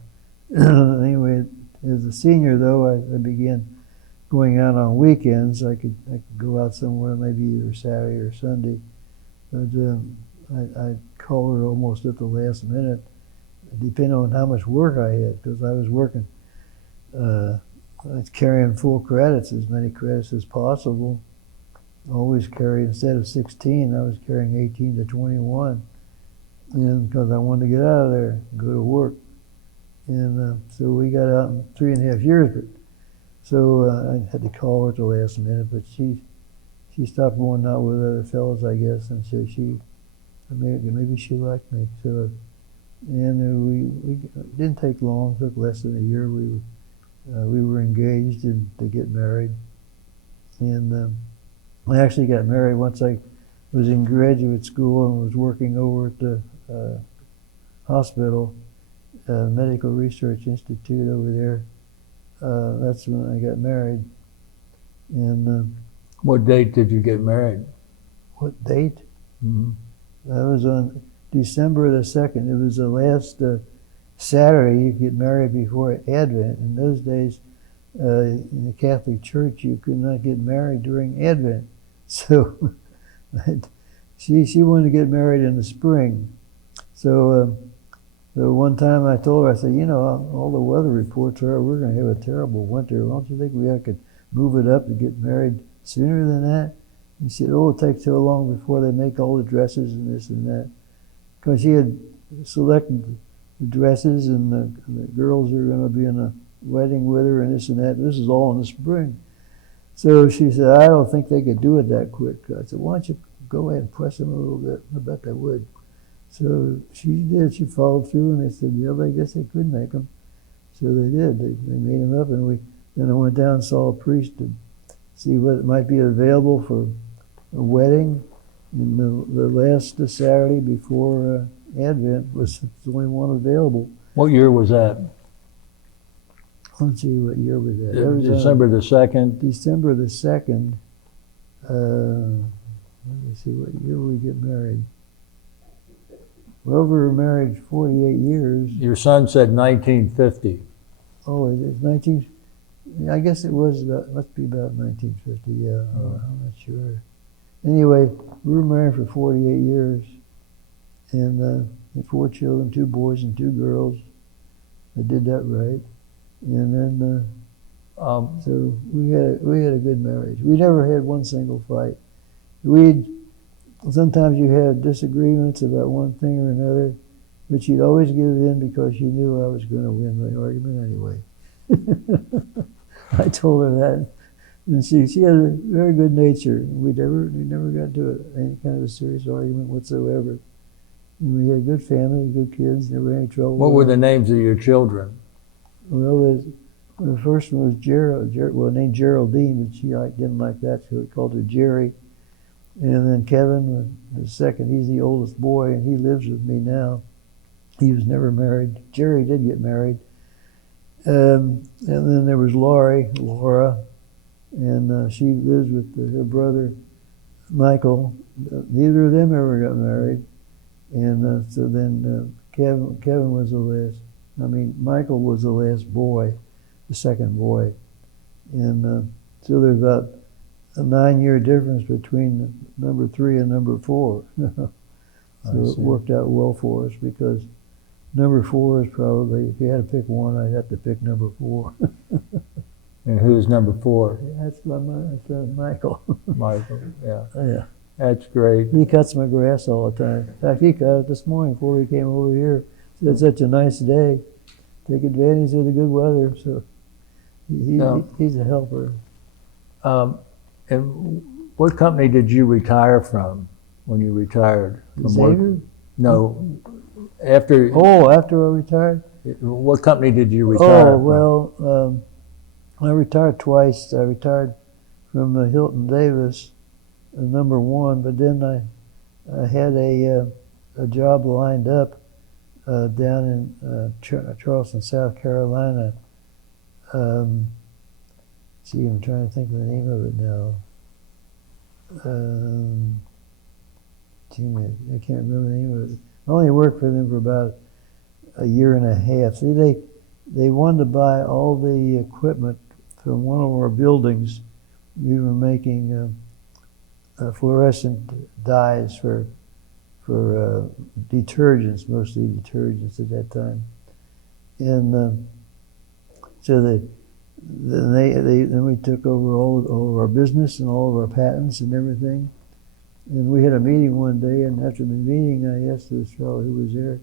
Anyway, as a senior, though, I began going out on weekends. I could go out somewhere, maybe either Saturday or Sunday. But I called her almost at the last minute, depending on how much work I had, because I was working. I was carrying full credits, as many credits as possible. Always carried, instead of 16, I was carrying 18 to 21. And because I wanted to get out of there and go to work. And so we got out in 3.5 years. But so I had to call her at the last minute, but she stopped going out with other fellows, I guess, and so maybe she liked me. So, and we didn't take long. It took less than a year. We were engaged to get married, and I actually got married once I was in graduate school and was working over at the hospital, Medical Research Institute over there. That's when I got married. And What date did you get married? what date? Mm-hmm. That was on December the 2nd. It was the last Saturday you could get married before Advent. In those days, in the Catholic Church, you could not get married during Advent. So she wanted to get married in the spring. So one time I told her, I said, you know, all the weather reports are we're going to have a terrible winter. Don't you think we could move it up and get married sooner than that? And she said, oh, it takes so long before they make all the dresses and this and that. Because she had selected dresses, and the girls are going to be in a wedding with her, and this and that. This is all in the spring. So she said, I don't think they could do it that quick. I said, why don't you go ahead and press them a little bit? I bet they would. So she did. She followed through, and they said, yeah, I guess they could make them. So they did. They made them up, and then I went down and saw a priest to see what might be available for a wedding. And the last Saturday before Advent was the only one available. What year was that? Let's see, what year was that? That was December the 2nd. December the 2nd. Let me see, what year we get married? Well, we were married 48 years. Your son said 1950. Oh, it's 19. I guess it was about. Must be about 1950. Yeah, I'm not sure. Anyway, we were married for 48 years, and had 4 children, 2 boys and 2 girls. I did that right, and then so we had a good marriage. We never had one single fight. Sometimes you had disagreements about one thing or another, but you'd always give in because you knew I was going to win the argument anyway. I told her that, and she had a very good nature. We never got into any kind of a serious argument whatsoever. And we had a good family, good kids, never had any trouble. What were the names of your children? Well, the first one was named Geraldine, but she didn't like that, so we called her Jerry. And then Kevin, the second, he's the oldest boy, and he lives with me now. He was never married. Jerry did get married. And then there was Laura, and she lives with her brother, Michael. Neither of them ever got married. And so then Kevin was the last. Michael was the last boy, the second boy. And so there's about a 9-year difference between number 3 and number 4. So it worked out well for us because number 4 is probably, if you had to pick one, I'd have to pick number 4. And who's number 4? That's Michael. Michael, yeah. Yeah. That's great. He cuts my grass all the time. In fact, he cut it this morning before we came over here. It's such a nice day. Take advantage of the good weather. So he's a helper. And what company did you retire from when you retired? From Xavier? No. After I retired? What company did you retire from? Well, I retired twice. I retired from Hilton Davis, number 1, but then I had a job lined up down in Charleston, South Carolina. See, I'm trying to think of the name of it now. I can't remember the name of it. I only worked for them for about a year and a half. See, they wanted to buy all the equipment from one of our buildings. We were making fluorescent dyes for detergents, mostly detergents at that time. And so then we took over all of our business and all of our patents and everything. And we had a meeting one day, and after the meeting, I asked this fellow who was there.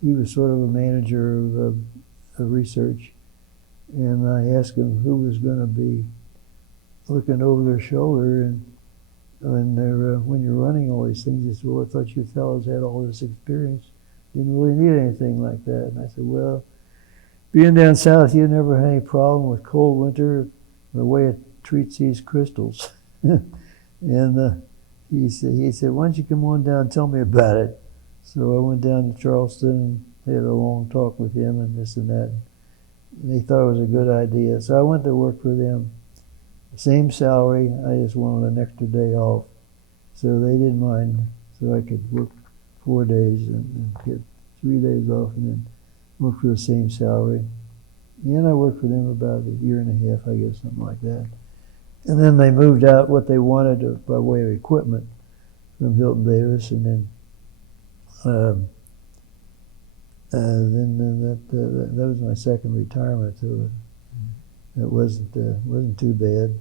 He was sort of a manager of research, and I asked him who was going to be looking over their shoulder. And when you're running all these things, he said, "Well, I thought you fellows had all this experience. Didn't really need anything like that." And I said, "Well, being down south, you never had any problem with cold winter, the way it treats these crystals." And he said, "Why don't you come on down and tell me about it?" So I went down to Charleston and had a long talk with him and this and that. And they thought it was a good idea. So I went to work for them. Same salary, I just wanted an extra day off. So they didn't mind, so I could work 4 days and get 3 days off and then work for the same salary. And I worked for them about a year and a half, I guess, something like that. And then they moved out what they wanted by way of equipment from Hilton Davis, and then that was my second retirement. So it wasn't too bad.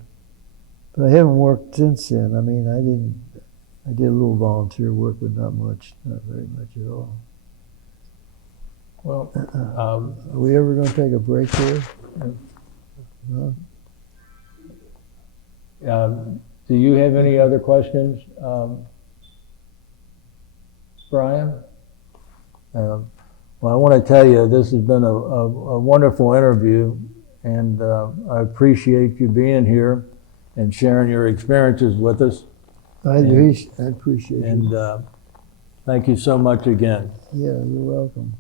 But I haven't worked since then. I did a little volunteer work, but not much, not very much at all. Well, Are we ever going to take a break here? No? do you have any other questions, Brian? Well, I want to tell you, this has been a wonderful interview, and I appreciate you being here and sharing your experiences with us. I appreciate it. And thank you so much again. Yeah, you're welcome.